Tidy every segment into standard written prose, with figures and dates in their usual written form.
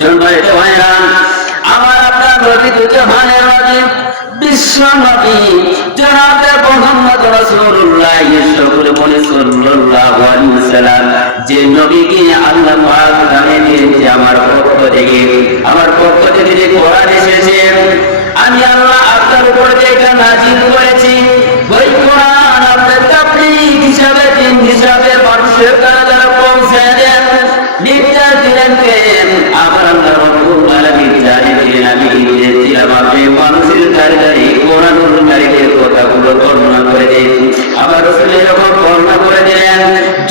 সম্মানিত ভাইরা, আমার আপনার নবী তো জাহানের নবী, বিশ্ব নবী জনাবে মুহাম্মদ রাসূলুল্লাহ সকলে বলে সাল্লাল্লাহু আলাইহি ওয়াসাল্লাম, যে নবীকে আল্লাহ পাক জানিয়ে দিয়েছে আমার পক্ষ থেকে যে কোরআন এসেছে, আমি আল্লাহ আপনার উপর যেটা নাযিল করেছি ওই কোরআন আপনার তাবলীগ হিসাবে, দিন হিসাবে মানুষের কাছে পৌঁছে দেন। নির্দেশ দিলেন কেন? আমার আল্লাহ রব্বুল আলামিন জানিয়ে দিলেন, আমি নির্দেশ দিলাম আপনি মানুষের কারিগরি কোরআনুল কারিমের কথাগুলো বর্ণনা করে দিন। আমার রাসূল এরকম বর্ণনা করে দিলেন,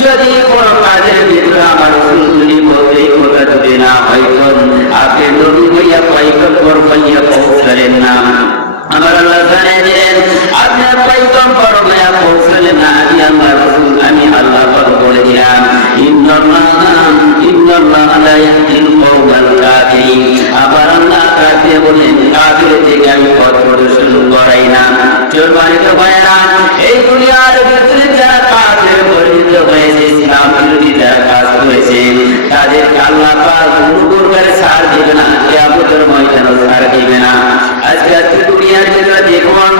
যদি কোনো কাজের ভিতরে আমার রাসূল যদি বলতে কথা যদি না হয়তো আপনি নবী হইয়া পয়গম্বর হইয়া পৌঁছলেন না। আমার আল্লাহ জানিয়ে দিলেন, আপনার পয়গম্বর হইয়া পৌঁছলেন না, আমি আল্লাহ বলে দিলাম, ইন্নাল্লাহ লা ইয়াহদিল কওমাল কাফিরিন। আবার আল্লাহ কাফির বলেন, কাফির থেকে আমি পথ প্রদর্শন করাই না। সম্মানিত ভাইরা, এই দুনিয়ার ভিতরে যারা কাফির পরিণত হয়েছে, ইসলাম বিরোধী যারা কাজ করেছে, তাদেরকে আল্লাহ পাক অনুগ্রহ করে ছাড় দিবে না, কিয়ামতের ময়দানে ছাড় দিবে না। আজকে দুনিয়ার ভিতরে দেখুন,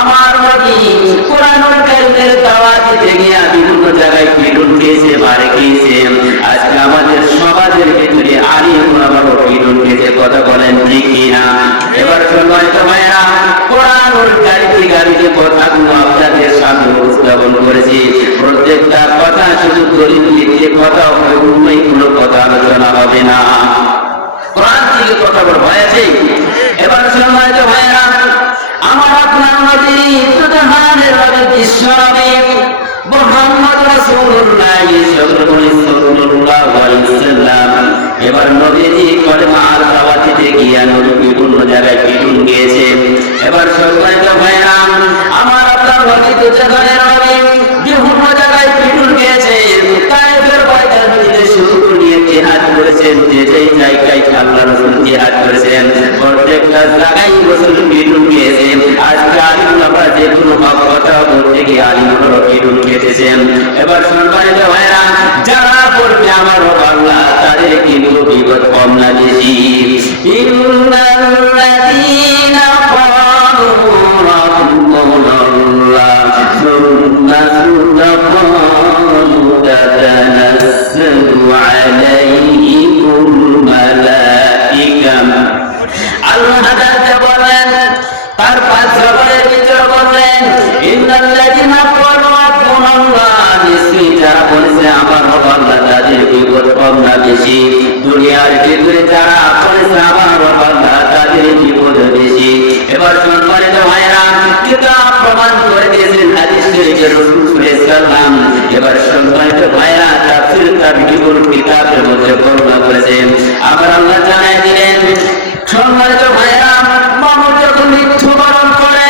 আমার নবী কোরআনুল কারীমের দাওয়াত দিতে গিয়ে বিভিন্ন জায়গায় পিটুন খেয়েছে, মারে খেয়েছে। আজকে আমাদের সমাজের ভিতরে আলিম ওলামারও পিটুন খেয়েছে, কথা বলেন ঠিক কিনা? এবার সম্মানিত ভাইরা, কোরআনুল কারীম থেকে আমি যে কথাগুলো আপনাদের সামনে উপস্থাপন করেছি, প্রত্যেকটা কথা শুধু দলিল ভিত্তিক কথা হবে, উন্ময় কোনো কথা আলোচনা হবে না। কোরআন থেকে কথা বলবো আছে। এবার সম্মানিত ভাইরা, আমার আপনার নবী জাহানের নবী, বিশ্ব নবী মুহাম্মদ রাসূলুল্লাহ সাল্লাল্লাহু আলাইহি ওয়াসাল্লাম, এবার নবীজি কলেমার দাওয়াত দিতে গিয়ে নবী বিভিন্ন জায়গায় পিটুন গিয়েছে। এবার সম্মানিত ভাইরা, আমার আপনার নবী জাহানের নবী বিভিন্ন জায়গায় পিটুন গিয়েছে। তায়েফের ময়দান থেকে শুরু করে জিহাদ করেছেন, যে যেই জায়গায় আল্লাহ রাসূল জিহাদ করেছেন, প্রত্যেকটা জায়গায় রাসূল পিটুন গিয়েছেন। আজকে আলিমুল আমরা যে কোনো কথা বলতে গিয়ে আলিমুল পিটুন খেতেছেন। এবার সম্মানিত ভাইরা, যারা বলবে আমার আল্লাহ, তাদের কিন্তু বিপদ কম না বেশি। ইন্নাল্লাযীনা ক্বালু রাব্বুনাল্লাহ সুম্মা ইসতাকামু তাতানাজ্জালু আলাইহিমুল মালাইকা। আল্লাহ তাআলা বলেন, তার পাঁচ জবানের ভিতরে বললেন, ইন্নাল্লাযীনা ক্বালু রাব্বুনাল্লাহ, নিশ্চয়ই যারা বলেছে আমার আল্লাহ, তাদের বিপদ কম না বেশি। দুনিয়ার ভিতরে যারা বলেছে আমার আল্লাহ, তাদের বিপদ বেশি। এবার সম্মানিত ভাইরা, কিতাব প্রমাণ করে দিয়েছেন হাদিস শরীফে রাসূল সাল্লাল্লাহু আলাইহি ওয়াসাল্লাম। এবার সম্মানিত ভাইরা, তাফসীর তাবিঈন কিতাবের মধ্যে বর্ণনা করেছেন, আমার আল্লাহ জানাই দিলেন, সম্মানিত ভাইরা, মানুষ যখন মৃত্যুবরণ করে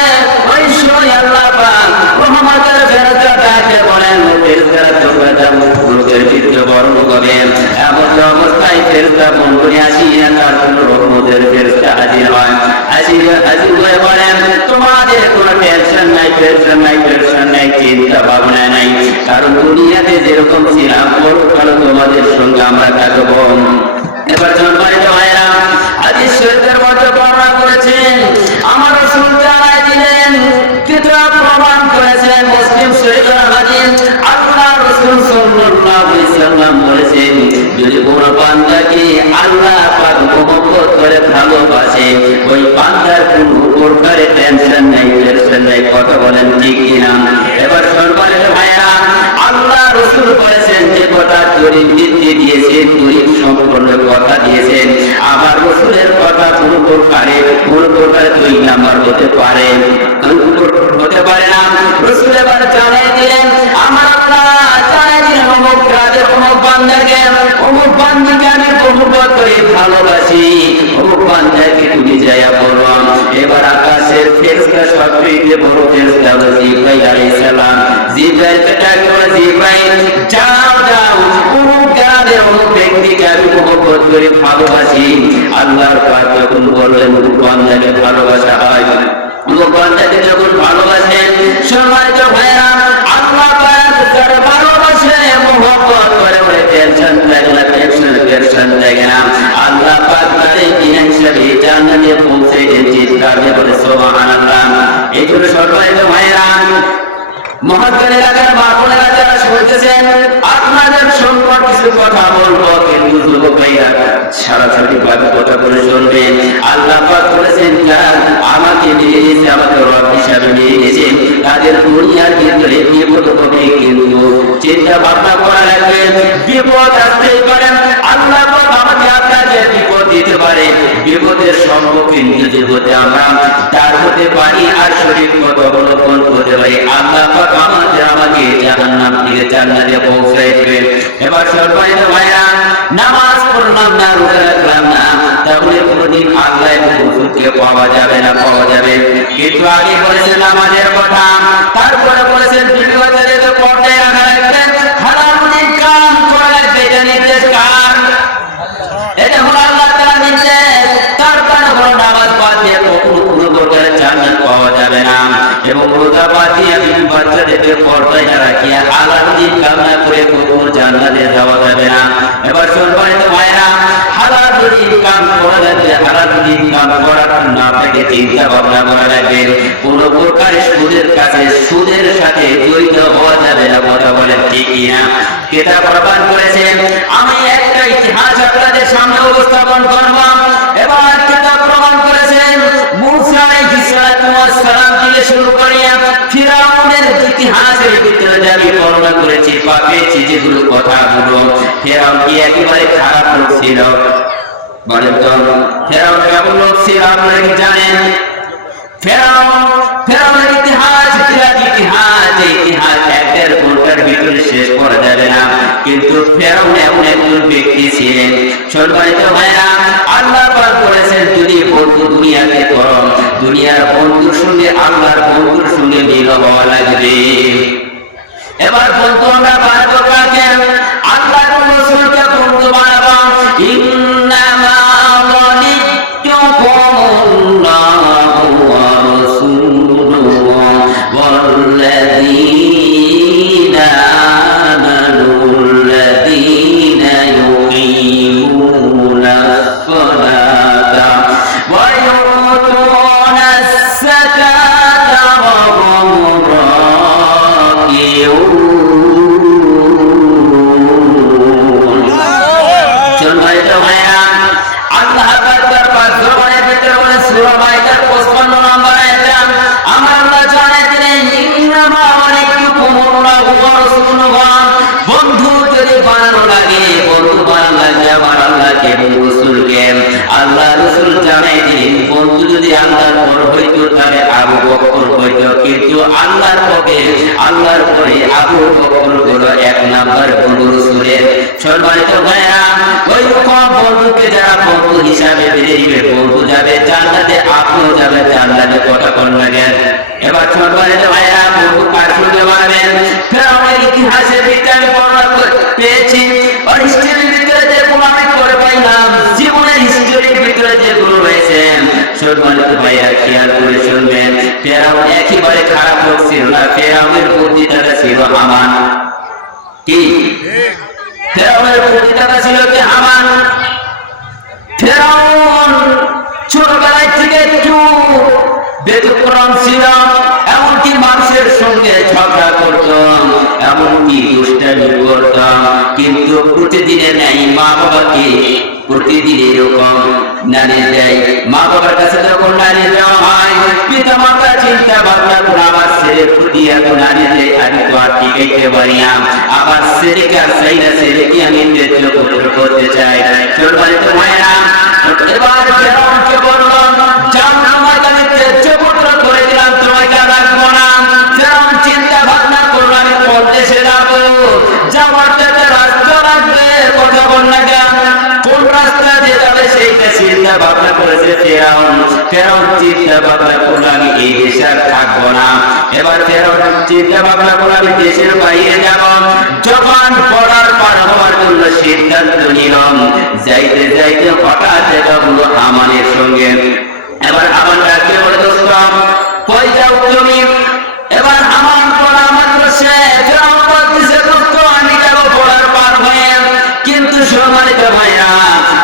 ওই সময় আল্লাহ পাক রহমতের ফেরেশতাকে বলেন, ফেরেশতারা তোমরা যাও লোকের মৃত্যুবরণ করবে। এমন অবস্থায় ফেরেশতা বন্ধুরে আসিয়া তার রহমতের ফেরেশতা হাজির হয়। হাজির হয়ে বলেন, তোমাদের কোনো টেনশন নাই, চিন্তা ভাবনা নাই, কারণ দুনিয়াতে যেরকম ছিলাম পরকালে তোমাদের সঙ্গে আমরা থাকবো। এবার সম্মানিত ভাইরা, হাদিস শরীফের মধ্যে বর্ণনা করেছেন, আমার রাসূল জানাই দিলেন, কিতাব প্রমাণ করেছেন, মুসলিম শরীফের হাদিস, আল্লাহ রাসূল সাল্লাল্লাহু আলাইহি ওয়াসাল্লাম বলেছেন, যদি কোনো বান্দাকে আল্লাহ পাক মহব্বত করে ভালোবাসে, ওই বান্দার কোনো প্রকারে টেনশন নাই, কথা বলেন ঠিক কিনা? এবার সম্মানিত ভাইরা, আল্লাহ রাসূল বলেছেন, যে কথা দলিল ভিত্তি দিয়েছেন, দলিল সম্পন্ন কথা দিয়েছেন, আমার রাসূলের কথা কোনো প্রকারে দুই নাম্বার হতে পারে না। রাসূল এবার জানিয়ে দিলেন, আমার আল্লাহ জানিয়ে দিলেন, অমুক রাজের অমুক বান্দাকে আমি মহব্বত করি, ভালোবাসি, অমুক বান্দাকে তুমি যাইয়া বলো। এবার আকাশের ফেরেশতা সবচেয়ে বড় ফেরেশতা হলো জিবরাইল আলাইহিস সালাম। জিবরাইলকে ডাক করে, জিবরাইল যাও অমুক গ্রামের অমুক ব্যক্তিকে আমি মহব্বত করে ভালোবাসি। আল্লাহর পাক যখন বললেন বান্দাকে ভালোবাসা হয়, বান্দাকে যখন ভালোবাসেন, সম্মানিত ভাইরা, আল্লাহ পাক যারা ভালোবাসে মহব্বত করে, টেনশন থাকে না, আল্লাহ পাক মহাজ্ঞান এলাকার মা বোনেরা যারা শুনতেছেন, আপনাদের সম্পর্কে কিছু কথা বলবো, কিন্তু যুবক ভাইরা সারাসারিভাবে কথা বলে শুনবেন। আল্লাহ পাক বলেছেন, যারা আমাকে নিয়ে এসে আমাকে রব হিসাবে নিয়ে এসে তাদের দুনিয়ার ভিতরে বিপদ হবে, কিন্তু চিন্তা ভাবনা করা লাগবে, বিপদ আসতেই পারে। আল্লাহ পাক আমাকে আপনাকে বিপদ দিতে পারে, বিপদের সম্মুখীন নিজে হতে আমরা তার হতে পারি আর শরীর মত অবলম্বন করতে পারি। আল্লাহ পাক আমাকে জাহান্নাম থেকে জান্নাতে পৌঁছাইবে। এবার সম্মানিত ভাইরা, নামাজ পড়লাম না, রোজা রাখলাম না, তাহলে কোনদিন আল্লাহ রসুলকে পাওয়া যাবে না, পাওয়া যাবে। কিন্তু আগে বলেছেন নামাজের কথা, তারপরে বলেছেন বিপদে তো পর্দায় রাখা রাখবেন, হালাল কাম করা লাগবে। এটা নির্দেশ কার? এটা হলো আল্লাহ তাআলার নির্দেশ। তারপরে হলো নামাজ বাদ দিয়ে কোনো প্রকারের জান্নাত পাওয়া যাবে না, এবং রোজা বাদ দিয়ে বাচ্চাদেরকে পর্দায় না রাখিয়া হালাল কামনা করে কোনো জান্নাতে যাওয়া যাবে না। এবার সম্মানিত ভাইরা, হালাল কাম করা লাগবে, হালাল কাম করার না থেকে চিন্তা ভাবনা করা লাগবে। কোনো প্রকার সুদের সাথে জড়িত হওয়া যাবে না। কথা বলেন ঠিক কিনা? কিতাব প্রমাণ করেছেন। আমি একটা ইতিহাস আপনাদের সামনে উপস্থাপন করব। এবার কিতাব প্রমাণ করেছেন মূসা আলাইহিস সালাম থেকে শুরু করে ফিরআউনের ইতিহাসের ভিতরে আমি বর্ণনা করেছি, পেয়েছি যেগুলো কথাগুলো। ফিরআউন কি একেবারে খারাপ লোক ছিল? বলেন তো, ফিরআউন কেমন লোক ছিল আপনারা কি জানেন? ফিরআউনের ইতিহাস বিরাট ইতিহাস, এই ইতিহাস একের ঘন্টার ভিতরে শেষ করা যাবে না। কিন্তু ফিরআউন এমন একজন ব্যক্তি ছিলেন, সম্মানিত ভাইরা, আল্লাহ পাক বলেছেন, যদি বন্ধু দুনিয়াতে করো, দুনিয়ার বন্ধুর সঙ্গে আল্লাহর বন্ধুর সঙ্গে মিল হওয়া লাগবে। এবার বন্ধু আমরা বানাবো কাকে? আল্লাহর রাসূলকে বন্ধু বানাবো। ইন্নামা ওয়ালিয়্যুকুমুল্লাহু ওয়া রাসূলুহু ওয়াল্লাযীনা আমানুল্লাযীনা يقيمونَ الصلاة ويؤتون الزكاة وهم راكعون সম্মানিত ভাইরা আল্লাহ আকবার পাঁচবারের ভিতরে বলে সূরা মাইদার 55 নম্বর আয়াতে আমার আল্লাহ জানায় দিলেন ইন্নামা ওয়ালাইকুমুল্লাহু ওয়া রাসূলুহু বন্ধু যদি বানানো লাগে বন্ধু বানানো লাগে আমার আল্লাহকে এবং রাসূলকে আল্লাহ রাসূল জানায় দিলেন বন্ধু যদি আল্লাহর পর হইতো তাহলে আবু বকর হইতো কিন্তু আল্লাহর পরে আবু বকর হলো এক নাম্বার বন্ধু রাসূলের সম্মানিত ভাইরা ওই রকম বন্ধুকে যারা বন্ধু হিসাবে বেঁধে দিবে বন্ধু যাবে জান্নাতে আপনিও যাবেন জান্নাতে কথা কোন লাগেন এবার সম্মানিত ভাইরা বন্ধু কার সঙ্গে বানাবেন ফেরাউনের ইতিহাসের ভিতরে আমি বর্ণনা পেয়েছি আর হিস্ট্রির ভিতরে যেগুলো আমি করে পাইলাম জীবনের হিস্ট্রির ভিতরে যেগুলো রয়েছে সম্মানিত ভাইরা খেয়াল করে শুনবেন ফেরাউন একেবারে খারাপ লোক ছিল না ফেরাউনের বুদ্ধিটা ছিল হামান কি ফেরাউনের বুদ্ধিটা ছিল কি হামান ফেরাউন ছোটবেলায় থেকে একটু ব্যতিক্রম ছিল এমনকি মানুষের সঙ্গে ঝগড়া করতাম এমনকি দুষ্টামি করতাম কিন্তু প্রতিদিনের ন্যায় মা বাবাকে প্রতিদিন এরকম নারী দেয় মা বাবার কাছে যখন নারী দেওয়া হয় পিতা মাতা চিন্তা ভাবনা করে আমার ছেলের প্রতি এত নারী দেয় আমি তো আর টিকাইতে পারি না আমার ছেলেকে আর চাই না ছেলেকে আমি ন্যায্য করতে চাই সম্মানিত ভাইরা এবার ফেরাউনকে বললাম যাও তোমাকে ন্যায্য করে দিলাম তোমাকে রাখবো না ফেরাউন চিন্তা ভাবনা করলো আমি কোন দেশে যাবো যাওয়ার জন্য রাস্তা রাখবে কথা বল না কেন কোন রাস্তা দিয়ে যাবে সেইটা চিন্তা ভাবনা করেছে ফেরাউন চিন্তা ভাবনা করলো আমি এই দেশে আর থাকবো না এবার ফেরাউন চিন্তা ভাবনা করলো আমি দেশের বাইরে যাব যখন বর্ডার পার হওয়ার জন্য সিদ্ধান্ত নিলাম যাইতে যাইতে হঠাৎ দেখা হলো হামানের সঙ্গে এবার হামান ডাকতে বলে দোস্ত কই যাও তুমি এবার হামান পড়া মাত্র সে ফেরাউন বলতেছে দোস্ত আমি যাবো বর্ডার পার হয়ে কিন্তু সম্মানিত ভাইরা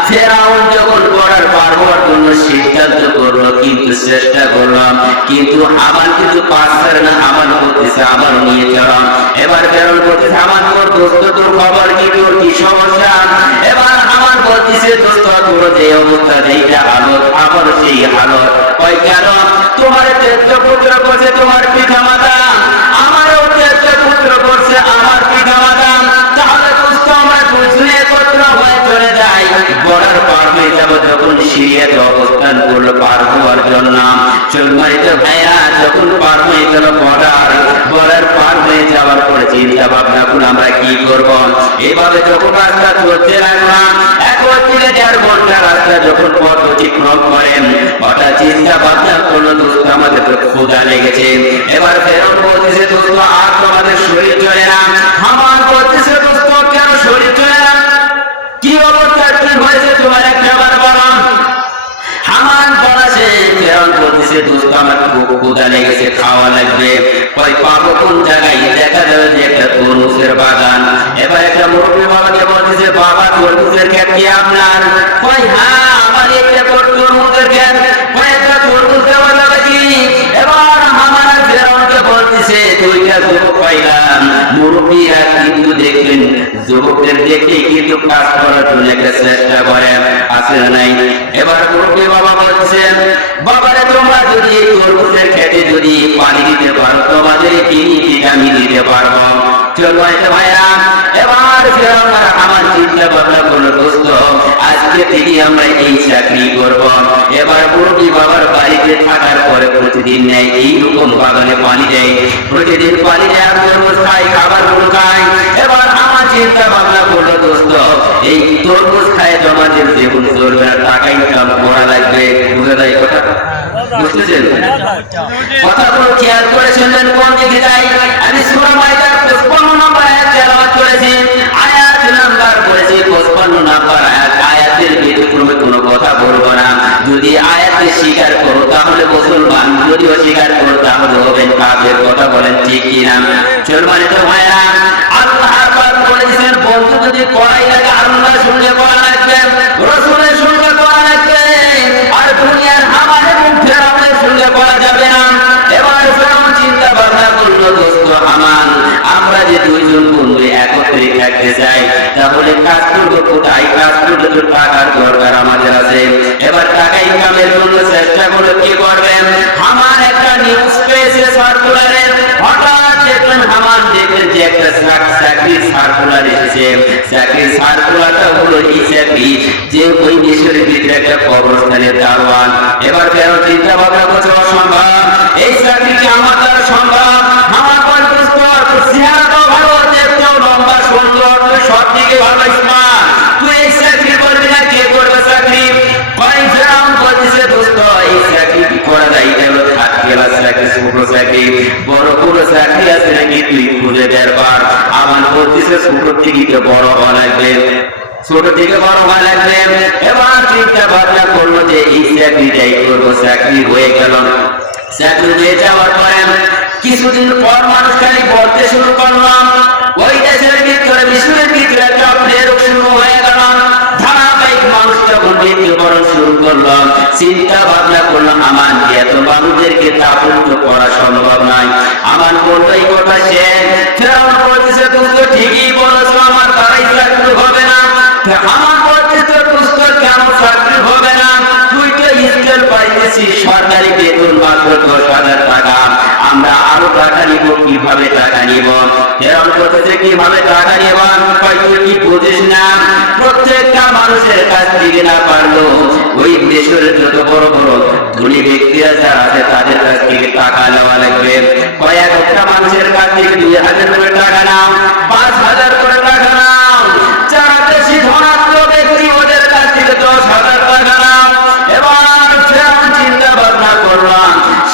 ফেরাউন যখন বর্ডার পার হওয়ার জন্য সিদ্ধান্ত করলো কিন্তু চেষ্টা করলাম কিন্তু হামান কিন্তু পারছে না। হামান বলতেছে আমার নিয়ে চলো। এবার ফেরাউন বলতেছে হামান তোর দোস্ত তোর খবর কি, তোর কি সমস্যা? এবার হামান বলতেছে দোস্ত তোর যে অবস্থা যেইটা হালত আমার সেই হালত। ওই কেন? তোমার জ্যেষ্ঠ পুত্র করছে তোমার পিতা মাতা, আমারও জ্যেষ্ঠ পুত্র করছে আমার পিতা মাতা। তাহলে দোস্ত আমরা দুজনে একত্র হয়ে চলে যাই, বর্ডার পার হয়ে যাব। যখন সিরিয়াতে অবস্থান করলো পার হওয়ার জন্য, চলমারিতে ভাইয়া যখন পার হয়ে গেল বর্ডার পার হয়ে যাওয়ার পরে চিন্তা ভাবনা করে আমরা কি করব। এভাবে যখন রাস্তা চলতে লাগলাম, এখন 3-4 ঘন্টা রাস্তা যখন পথ অতিক্রম করেন, হঠাৎ চিন্তা ভাবনা করলো দোস্ত আমাদের তো ক্ষুধা লেগেছে। এবার ফেরাউন বলতেছে দোস্ত আর তোমাদের শরীর চলে না। হামান বলতেছে দোস্ত কেন শরীর চলে না, কি অবস্থা কি হয়েছে তোমার একটা বার বলো। হামান বলেছে ফেরাউন বলতেছে দোস্ত আমার খুব ক্ষুধা লেগেছে, খাওয়া লাগবে। ওই পাবো কোন জায়গায়? দেখা যাবে যে একটা তরমুজের বাগান। এবার একটা মুরব্বী বাবাকে বলতেছে বাবা তরমুজের ক্ষেত কি আপনার? কই হ্যাঁ আমার একটা তরমুজের ক্ষেত, কয়েকটা তরমুজ দেওয়া যাবে কি? এবার হামান আর ফেরাউনকে বলতেছে দুইটা যুবক পাইলাম। মুরব্বীরা কিন্তু দেখলেন যুবকদের দেখে কিন্তু কাজ করার জন্য একটা চেষ্টা করে, আছে না নাই? এবার মুরব্বী বাবা বলছেন বাবারে তোমরা যদি তরমুজের খেতে যদি পানি দিতে পারো তোমাদের কিনিটা আমি দিতে পারবো। চলো ভাইয়া। এবার ফেরাউন আর আমার চিন্তা ভাবনা করলো দোস্ত আজকে থেকে আমরা এই চাকরি করব। এবার মুরব্বী বাবার বাড়িতে থাকার পরে প্রতিদিন নেয় এইরকম বাগানে পানি দেয়, প্রতিদিন পানি দেয় আর তরমুজ খাই, খাবার গুলো খাই। এবার আমার চিন্তা ভাবনা করলো দোস্ত এই তরমুজ খায় জমাদের জীবন চলবে না, টাকা ইনকাম করা লাগবে। বুঝে যায় কথা? বুঝতেছেন কথাগুলো খেয়াল করে শুনলেন কোন দিকে যাই? আমি সূরা মাইদার 55 নম্বর আয়াত তেলাওয়াত করেছি, আয়াত নাম্বার করেছি 55 নম্বর আয়াত। আয়াতের ব্যতিক্রমে কোনো কথা বলবো না। যদি আয়াতকে স্বীকার করো তাহলে মুসলমান, যদি অস্বীকার করো তাহলে হবেন কাফের। কথা বলেন ঠিক কিনা? সম্মানিত ভাইরা, আল্লাহ পাক বলেছেন বন্ধু যদি করাই লাগে আল্লাহর সঙ্গে করা লাগবে, রাসূলের সঙ্গে করা লাগবে, আর দুনিয়ার হামানের মুখ ফেরাউনের সঙ্গে করা যাবে না। এবার ফেরাউন চিন্তা ভাবনা করলো দোস্ত হামান আমরা যে দুইজন বন্ধু একত্রে থাকতে চাই তাহলে কাজ করবো কোথায়? কাজ করলে তো টাকার দরকার আমাদের আছে। এবার টাকা ইনকামের জন্য চেষ্টা করলো কি করবেন? হামান একটা নিউজ পেয়েছে সার্কুলারের, হঠাৎ দেখলেন হামান দেখলেন যে একটা চাকরির সার্কুলার এসেছে। চাকরির সার্কুলারটা হলো এই চাকরি যে ওই দেশের ভিতরে একটা কবরস্থানের দারোয়ান। এবার ফেরাউন চিন্তা ভাবনা করছে অসম্ভব, এই চাকরি কি আমার দ্বারা সম্ভব? আমার চেহারাটাও ভালো, দেখতেও লম্বা সুন্দর, তুই সব দিকে ভালো স্মার্ট, তুই এই চাকরি করবি না, কে করবে চাকরি? ফেরাউন বলতেছে দোস্ত এই চাকরি কি করা যায়? এটা হলো হাত খেলা চাকরি, ছোট চাকরি, বড় কোনো চাকরি আছে নাকি তুই খুঁজে বের কর। আমার বলতেছে ছোট থেকে বড় হওয়া লাগবে, ছোট থেকে বড় হওয়া লাগবে। এবার চিন্তা ভাবনা করলো যে এই চাকরিটাই করবো। চাকরি হয়ে গেল। চাকরি হয়ে যাওয়ার পরে কিছুদিন পর মানুষ খালি বলতে শুরু করলাম ওই দেশের ভিতরে মিশরের ভিতরে একটা প্লেগ শুরু হয়ে গেল। ধারাবাহিক মানুষ যখন মৃত্যুবরণ শুরু করলো, চিন্তা ভাবনা করলো আমান এত মানুষদেরকে তাপত্য করা সম্ভব নয়। আমান বললো এই কথা শেষ। ফেরাউন বলতেছে তুমি তো ঠিকই বলেছো আমার দ্বারাই চাকরি হবে না। আমার বলতেছে দোস্ত কেন চাকরি হবে না? তুই তো স্কেল পাইতেছিস সরকারি বেতন মাত্র 10,000 টাকা, আমরা আরো টাকা নিব। কিভাবে টাকা নিব? ফেরাউন বলতেছে কিভাবে টাকা নিব? তুই কি বুঝিস না প্রত্যেকটা মানুষের কাছ থেকে না পারলো ওই দেশের যত বড় বড় ধনী ব্যক্তিরা যারা আছে তাদের কাছ থেকে টাকা নেওয়া লাগবে। কয়েকটা মানুষের কাছ থেকে 2,000 করে টাকা নাও, 5,000 করে টাকা নাও, যারা বেশি ধনাত্ম ব্যক্তি ওদের কাছ থেকে 10,000 টাকা নাও। এবার ফেরাউন চিন্তা ভাবনা করলাম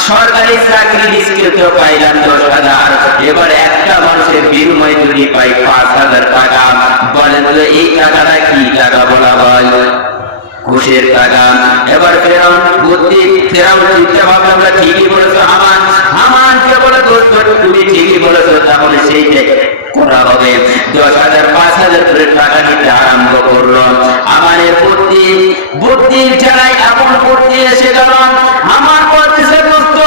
সরকারি চাকরির স্কেল তো পাইলাম 10,000, এবার একটা মানুষের বিনিময় যদি পাই 5,000 টাকা, বলেন তো এই টাকাটা কি টাকা বলা হয়? ঘুষের টাকা। এবার ফেরাউন চিন্তা ভাবনা আমরা ঠিকই বলেছো হামান কে বলে দোস্ত তুমি ঠিকই বলেছো, তাহলে সেইটাই করা হবে। 10,000 5,000 করে টাকা নিতে আরম্ভ করলো। আমাদের বুদ্ধি ঠেলাই এখন বুদ্ধি এসে গেল। আমার বলতেছে দোস্ত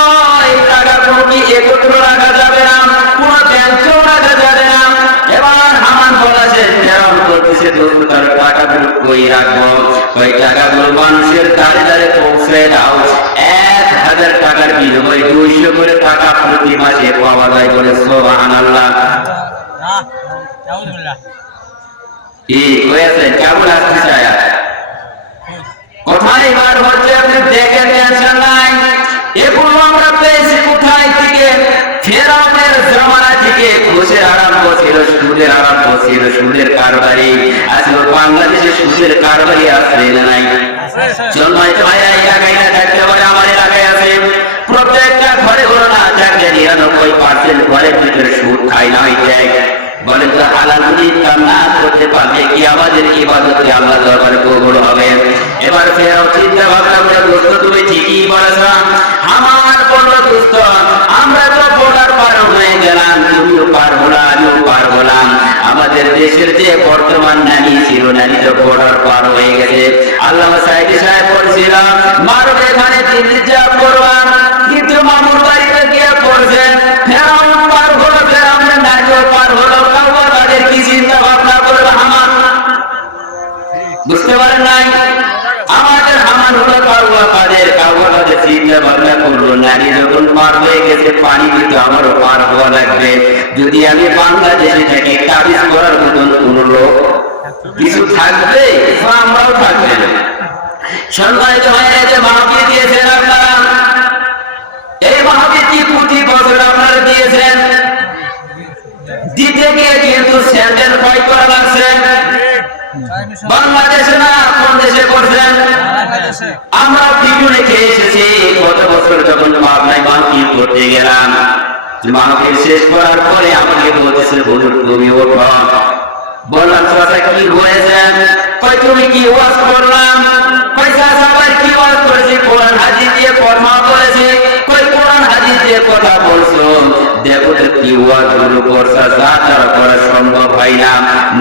বলতেছে দোস্ত তার টাকাগুলো কই রাখবো, ওই টাকাগুলো মানুষের দ্বারে দ্বারে পৌঁছে দাও। 1000 টাকার বিনিময়ে 200 করে টাকা প্রতি মাসে পাওয়া যায় বলে সুবহানাল্লাহ। কি হয়েছে, কেমন আসতে চায় কোথায় বার হচ্ছে আপনি দেখেন, টেনশন নাই। এগুলো আমরা পেয়েছি কোথায় থেকে? ফেরাউনের জমানা থেকে ঘুষের আরম্ভ ছিল, সুদের আরম্ভ ছিল, সুদের কারবারি। আসলে বাংলাদেশে সুদের কারবারি আছে না নাই? সম্মানিত ভাইরা, এলাকায় না থাকতে পারে, আমার এলাকায় আছে। প্রত্যেকটা ঘরে হলো না থাকলে 99% ঘরের ভিতরে সুদ খাই নাই দেয়। বলেন তো হালাল ইনকাম না করতে পারলে কি আমাদের ইবাদতে আল্লাহ দরবারে কবুল হবে? এবার ফেরাও চিন্তা ভাবনা করে, দোস্ত তুমি ঠিকই বলেছ। আমার বড় দোস্ত, আমরা তো বর্ডার পার হয়ে গেলাম, তুমিও পার হলা, আমিও পার হলাম। আমাদের দেশের যে বর্তমান নানি ছিল, নানি তো বর্ডার পার হয়ে গেছে। আল্লামা সাইদি সাহেব বলছিলাম মারব এখানে দিল্লি যাব করলাম, কিন্তু মামুর বাড়িতে গিয়ে পড়ছেন। ফেরাও পার হলো, ফেরাউনের নানিও পার হলো, তাদের কি চিন্তা ভাবনা করবে? হামান, বুঝতে পারেন নাই? আমাদের হামান হলো কাউয়া কাদের, কাউয়া কাদের চিন্তা ভাবনা করলো নারী যখন পার হয়ে গেছে পানি কিন্তু আমারও পার হওয়া লাগবে। যদি আমি বাংলাদেশে থেকে তাবিজ করার মতন কোন লোক কিছু থাকবে, আমরাও থাকবে না। সম্মানিত ভাইরা, যে মাহফিল দিয়েছেন আপনারা, এই মাহফিল কি প্রতি বছর আপনারা দিয়েছেন? দিতে গিয়ে কিন্তু স্যান্ডেল ক্রয় করা লাগছে। বাংলাদেশে না কোন দেশে করছেন? আমরা ভিডিও রেখে এসেছি। গত বছর যখন পাবনায় মাহফিল করতে গেলাম, মাহফিল শেষ করার পরে আমাকে বলতেছে হুজুর তুমি ওঠো। বললাম চাচা কি হয়েছে? কই তুমি কি ওয়াজ করলাম? কই চাচা আবার কি ওয়াজ করেছি? কোরআন হাদিস দিয়ে কথা বলেছি। কই কোরআন হাদিস দিয়ে কথা বলছো? দেখো তো কি ওয়াজ গুলো করছা, যা তারা করা সম্ভব হয় না।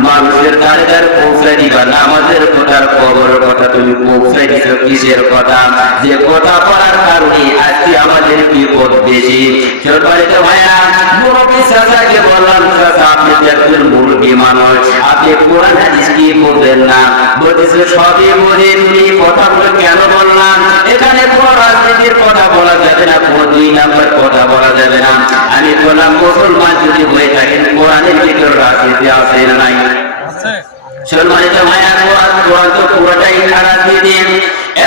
মানুষের দ্বারে দ্বারে পৌঁছে দিবা, নামাজের কথার কবরের কথা তুমি পৌঁছে দিচ্ছ কিসের কথা? যে কথা বলার কারণে আজকে আমাদের বিপদ বেশি। সম্মানিত ভাইয়া, মুরব্বী চাচাকে বললাম চাচা আপনি একজন মুরব্বী মানুষ, আপনি কোরআন হাদিস কি বলবেন না? বলতেছে সবই বলি, তুমি কথাগুলো কেন বললাম? এখানে কোন রাজনীতির কথা বলা যাবে না, কোন 2 নাম্বার কথা বলা যাবে না। আমি বললাম মুসলমান যদি হয়ে থাকেন কোরআনের ভিতর রাজনীতি আছে না নাই? সম্মানিত ভাইয়া, কোরআন তো পুরোটাই রাজনীতি।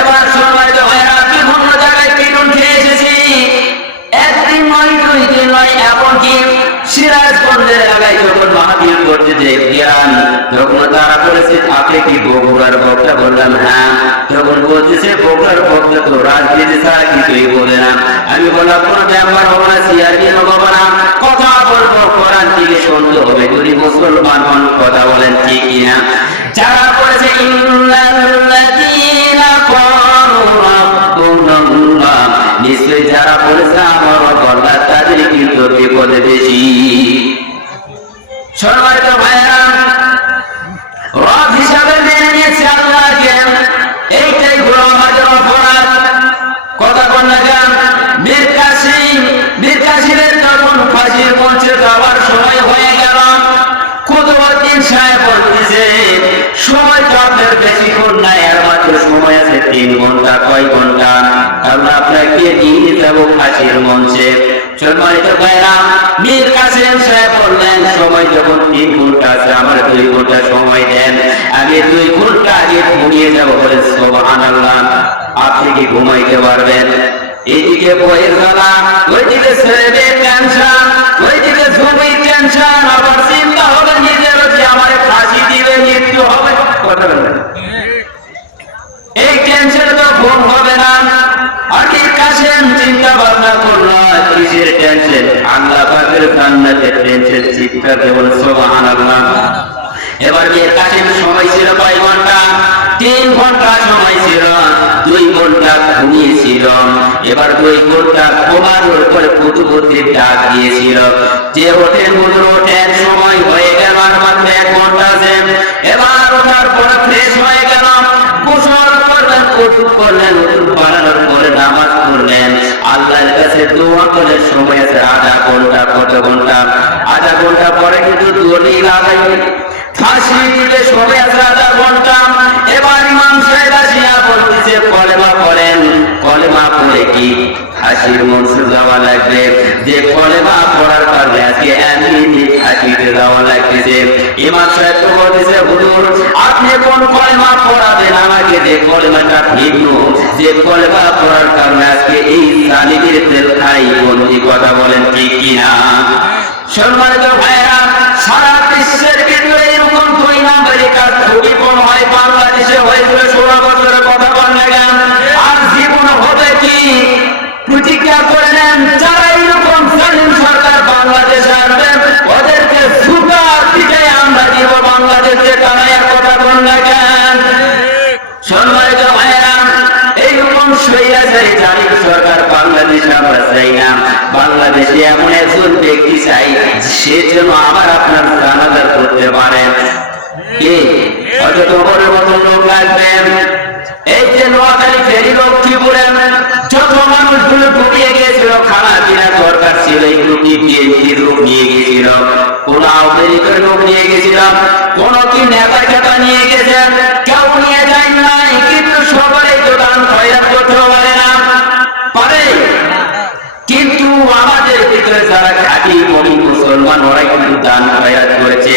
এবার সম্মানিত ভাইয়া, বিভিন্ন জায়গায় পিটুন খেয়ে এসেছি। একদিন নয়, 2 দিন নয়, এমনকি সিরাজগঞ্জের এলাকায় যখন মাহফিল করতে গেলাম, তখন তারা বলেছে আপনি কি বগুড়ার বক্তা? বললাম হ্যাঁ। তখন বলতেছে বগুড়ার বক্তা তো রাজনীতি ছাড়া কিছুই বলে না। আমি বললাম কোনো ব্যাপার হবে না, সিআরপি হবে না, কথা বলবো কোরআন থেকে শুনতে হবে, যদি মুসলমান হন কথা বলেন ঠিক কিনা। যারা বলেছে ইন্নাল্লাযীনা ক্বালু রাব্বুনাল্লাহ, নিশ্চয়ই যারা বলেছে আমার আল্লাহ, তাদের কিন্তু বিপদে বেশি। সম্মানিত ভাইরা, রব হিসাবে মেনে নিয়েছে আল্লাহকে, এইটাই হলো আমাদের অপরাধ। কথা বল না কেন? মীর কাসিমের যখন ফাঁসির মঞ্চে যাওয়ার সময় হয়ে গেল, কুতুবউদ্দিন সাহেব বলতেছে সময় তো আপনার বেশিক্ষণ নাই, আর মাত্র সময় আছে 3 ঘন্টা। কয় ঘন্টা? আমরা আপনাকে নিয়ে যাবো ফাঁসির মঞ্চে। সম্মানিত ভাইরা, মীর কাসিম সাহেব বললেন সময় যখন 3 ঘন্টা আছে, আমার 2 ঘন্টা সময় দেন, আমি 2 ঘন্টা আগে ঘুমিয়ে যাবো। বলেন সুবহানাল্লাহ। আপনি কি ঘুমাইতে পারবেন? এইদিকে বইয়ের জ্বালা, ওইদিকে ছেলেদের টেনশন, ওইদিকে জমির টেনশন, আবার চিন্তা হবে নিজের যে আমার ফাঁসি দিলে মৃত্যু হবে। এই টেনশন তো ঘুম হবে না। মীর কাসিম চিন্তা ভাবনা করলো কিসের টেনশন? আল্লাহ পাকের জান্নাতের টেনশন। চিন্তা দেবো সুবহানাল্লাহ। এবার মীর কাসিম সময় ছিল কয় ঘন্টা? 3 ঘন্টা সময় ছিল। 2 ঘন্টা ঘুমিয়েছিল। এবার 2 ঘন্টা ঘুমানোর পরে কুতুবউদ্দিন ডাক দিয়েছিল যে ওঠেন হুজুর ওঠেন, সময় হয়ে গেল, আর মাত্র 1 ঘন্টা আছে। এবার ওঠার পরে ফ্রেশ হয়ে গেল, গোসল করলেন, ওযু করলেন, ওযু করার পরে নামাজ পড়লেন, আল্লাহর কাছে দোয়া করে সময় আছে 1/2 ঘন্টা। কত ঘন্টা? 1/2 ঘন্টা পরে কিন্তু দলিল আদায় ফাঁসি দিতে সময় আছে আধা ঘন্টা। এবার ইমাম সাহেব আসিয়া বলতেছে কলেমা পড়েন। কলেমা পড়ে কি ফাঁসির মঞ্চে যাওয়া লাগবে? যে কলেমা পড়ার কারণে আজকে এমনি ফাঁসিতে যাওয়া লাগতেছে। ইমাম সাহেব তো বলতেছে হুজুর আপনি কোন কলেমা পড়াবেন আমাকে? যে কলেমাটা ভিন্ন, যে কলেমা পড়ার কারণে আজকে এই জালিমের তেল খাই বন্দি। কথা বলেন ঠিক কিনা? সম্মানিত ভাইরা, সারা বিশ্বের ভিতরে এরকম 2 নম্বরের কাজ খুবই কম হয়। বাংলাদেশে হয়েছিল 16 বছরের কথা বললেন, আর জীবন হবে কি? প্রতিজ্ঞা করে নেন যারা এরকম জালিম সরকার বাংলাদেশে আসবে ওদেরকে জুতা দিতে আমরা দিব বাংলাদেশে। কানাইয়ের কথা বললেন। সম্মানিত ভাইরা, এইরকম স্বৈরাচারী জালিম সরকার বাংলাদেশে আমরা চাই না। বাংলাদেশে এমন একজন ব্যক্তি চাই সে যেন আমার আপনার জানাজা করতে পারেন। হয়তো তোমার মতো লোক লাগবেন। এই যে নোয়াখালী ফেরি লক্ষ্মীপুরে যত মানুষগুলো ঢুকিয়ে গিয়েছিল, খানা পিনা দরকার ছিল, এইগুলো কি বিএনপির লোক নিয়ে গেছিল, কোন আওয়ামী লীগের লোক নিয়ে গেছিল, কোন কি নেতা খেতা নিয়ে গেছেন? কেউ নিয়ে যায় নাই। কিন্তু সবাই তো দান খয়রাত করতে পারে না, পারে। কিন্তু আমাদের ভিতরে যারা খাঁটি মমিন মুসলমান ওরাই কিন্তু দান খয়রাত করেছে।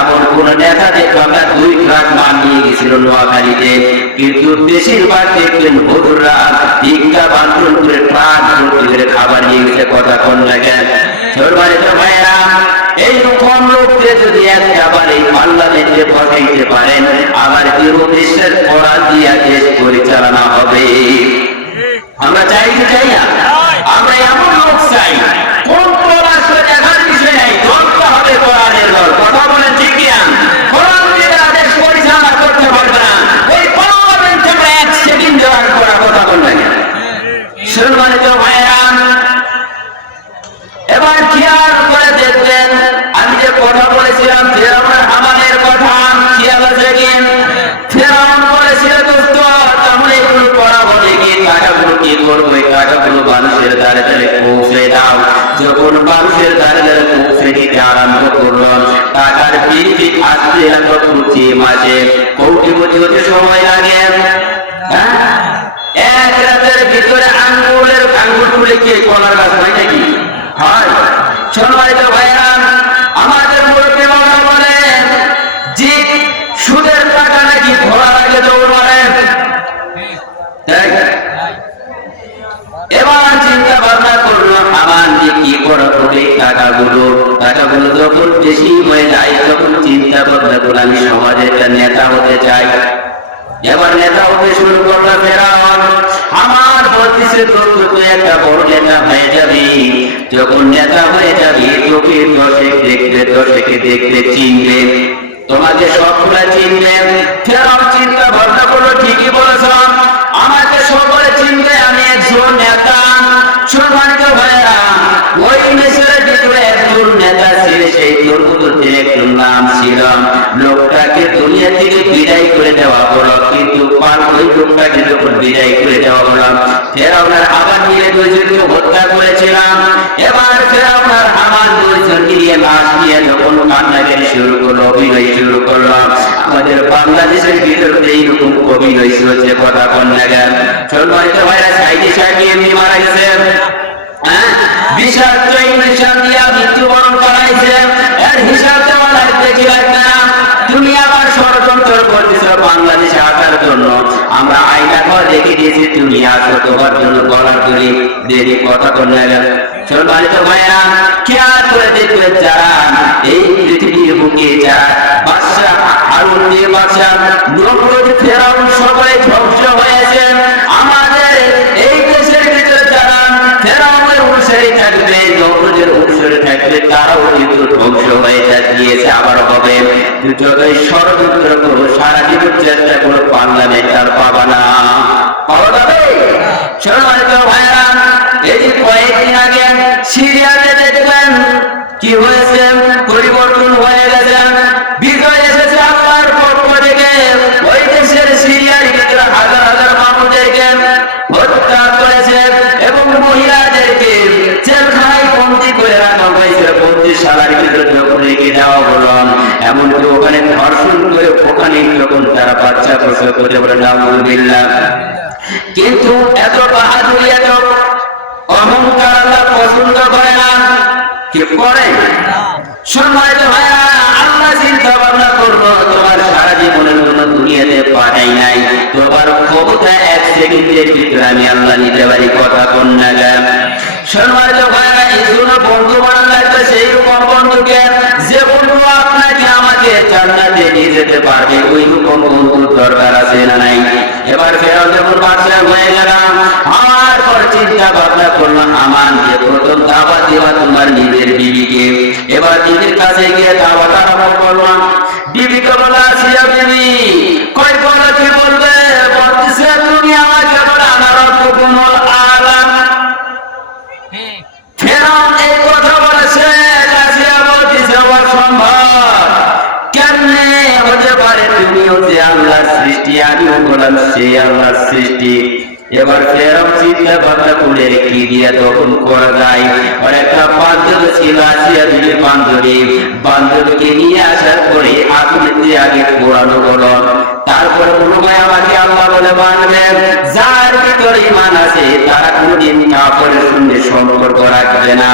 এমন কোন নেতা দেখলাম না 2 ট্রাক মাল নিয়ে গেছিল নোয়াখালীতে, কিন্তু বেশিরভাগ দেখলেন হুজুররা ভিক্ষা বান্টন করে ট্রাক ভর্তি করে খাবার নিয়ে গেছে। কথা কোন লাগেন? সম্মানিত ভাইরা, এইরকম লোককে যদি একবার এই বাংলাদেশে বসাইতে পারেন, আবার বিরোধীদের করা দিয়া দেশ পরিচালনা হবে। আমরা চাই কি চাই না? আমরা এমন লোক চাই কোন পরাশয় দেখার বিষয় নাই, ধরতে হবে কোরআনের দল। কথা বলেন ঠিক কিনা? কোরআন দিয়ে দেশ পরিচালনা করতে পারবে না, ওই পার্লামেন্ট আমরা 1 সেকেন্ড দেওয়ার করা। কথা বলবেন। সম্মানিত ভাইরা, এবার খেয়াল করে দেখবেন আমি যে কথা বলেছিলাম ফেরাউনের হামানের কথা, খেয়াল আছে কি? ফেরাউন বলেছিল দোস্ত তাহলে এগুলো করা হবে কি? টাকাগুলো কি করবো? এই টাকাগুলো মানুষের দ্বারে দ্বারে পৌঁছে দাও। যখন মানুষের দ্বারে দ্বারে পৌঁছে দিতে আরম্ভ করল, টাকার বৃদ্ধি আসতে এত প্রতি মাসে কোটিপতি হতে সময় লাগে। এক রাতের ভিতরে আঙ্গুর ফুলে কি কলার গাছ হয় নাকি? হয়। সম্মানিত ভাইরা, আমাদের মুরব্বী বাবা বলে যে সুদের টাকা নাকি ঘোড়ার আগে দৌড় মারে। এবার চিন্তা ভাবনা করলো আমার যে কি করা হবে। টাকাগুলো যখন বেশি হয়ে যায় তখন চিন্তা ভাবনা করে আমি সমাজে একটা নেতা হতে চাই। এবার নেতা হতে শুরু করলো ফেরাউন। আমার বলতেছে তুই একটা বড় নেতা হয়ে যাবি। যখন নেতা হয়ে যাবি তোকে দশেকে দেখতে চিনবে, তোমাকে সবগুলা চিনবে। ফেরাউন চিন্তা ভাবনা করলো ঠিকই বলেছ, আমাকে সকলে চিনবে, আমি একজন নেতা। সম্মানিত ভাইরা, ওই দেশের ভিতরে একজন নেতা ছিল, সেই লোকটির একজন নাম ছিল। লোকটাকে দুনিয়া থেকে বিদায় করে দেওয়া হলো, কিন্তু ওই লোকটাকে যখন বিদায় করে দেওয়া হলো ফেরাউনের আবার নিয়ে 2 জনকে হত্যা করেছিলাম। এবার ফেরাউনের হামান 2 জনকে নিয়ে লাশ নিয়ে যখন কান্নাকাটি শুরু করলো, অভিনয় শুরু করলো। আমাদের বাংলাদেশের ভিতরে এইরকম অভিনয় চলছে। কথা কোন লাগেন? সম্মানিত ভাইরা, সাইদি সাহেব এমনি মারা গেছে, বিষাক্ত ইঞ্জেকশন দিয়ে মৃত্যুবরণ করাইছে। এর হিসাব দেওয়া লাগবে কি লাগবে না? তুমি আবার ষড়যন্ত্র করতেছ বাংলাদেশে আসার জন্য। আমরা আইনা ঘর রেখে দিয়েছি, তুমি আসো তোমার জন্য গলার দড়ি দেরি। কথা কোন লাগেন? সম্মানিত ভাইরা, খেয়াল করে দেখবেন যারা এই পৃথিবীর বুকে যারা বাদশা হারুন দিয়ে বাদশা নমরুদ ফেরাউন সবাই ধ্বংস হয়েছে। আমাদের এই দেশের ভিতরে যারা ফেরাউনের অনুসারী থাকবে, নমরুদের অনুসারী থাকবে, তারাও কিন্তু ধ্বংস হয়ে গিয়েছে, আবার হবে। যতই ষড়যন্ত্র করো, সারা জীবন চেষ্টা করো, পার্লামেন্ট আর পাবা না। পাওয়া যাবে? সম্মানিত ভাইরা, এই কয়েকদিন আগে সিরিয়াতে দেখবেন কি হয়েছে, পরিবর্তন হয়ে গেছে, বিজয় এসেছে আল্লাহর পক্ষ থেকে। ওই দেশের সিরিয়ার ভিতরে হাজার হাজার মানুষদেরকে হত্যা করেছে এবং মহিলাদেরকে জেলখানায় বন্দী করে রাখা হয়েছে। বন্দিশালার ভিতরে যখন রেখে দেওয়া হলো, এমনকি ওখানে ধর্ষণ করে ওখানে যখন তারা বাচ্চা প্রসব করতে বলে নাউযুবিল্লাহ। কিন্তু এত বাহাদুরি, এত অহংকার আল্লাহ পছন্দ করে না। কি করে? সম্মানিত ভাইরা, আল্লাহ চিন্তা ভাবনা করলো তোমার সারা জীবনের জন্য দুনিয়াতে পাঠাই নাই, তোমার ক্ষমতা এক সেকেন্ডের ভিতরে আমি আল্লাহ নিতে পারি। কথা কোন না গান? সম্মানিত ভাইরা, এই জন্য বন্ধু বানানো লাগবে সেই রকম বন্ধুকে যে বন্ধু আপনাকে আমাকে জান্নাতে নিয়ে যেতে পারবে। ওই রকম বন্ধুর দরকার আছে না নাই? এবার ফেরাও যখন বাদশা হয়ে গেলাম, আমার পর চিন্তা ভাবনা করলাম হামান যে প্রথম দাওয়াত দেওয়া তোমার নিজের বিবিকে। এবার বিবির কাছে গিয়ে দাওয়াত আরম্ভ করলাম। বিবিকে বলা আসিয়া বিবি কই বলো কি বলবে? বলতেছে তুমি আমাকে বলে আমার রব্বুকুমুল আলা। ফেরাও এই কথা বলেছে, আসিয়া বলতেছে অসম্ভব, কেমনে হতে পারে? তুমিও যে আল্লাহর সৃষ্টি, আমিও বললাম সেই আল্লাহর সৃষ্টি। এবার ফেরাও চিন্তা ভাবনা করে কি দিয়ে তখন করা যায়। আর একটা বান্ধব ছিল, আসিয়া দিলে বান্ধবীকে নিয়ে আসার পরে আগুনে আগে পোড়ানো হলো। তারপরে মনে হয় আমাকে আল্লাহ বলে মানবেন, যার ভিতরে ঈমান আছে তারা কোনদিন কাফেরের সঙ্গে সম্পর্ক রাখবে না।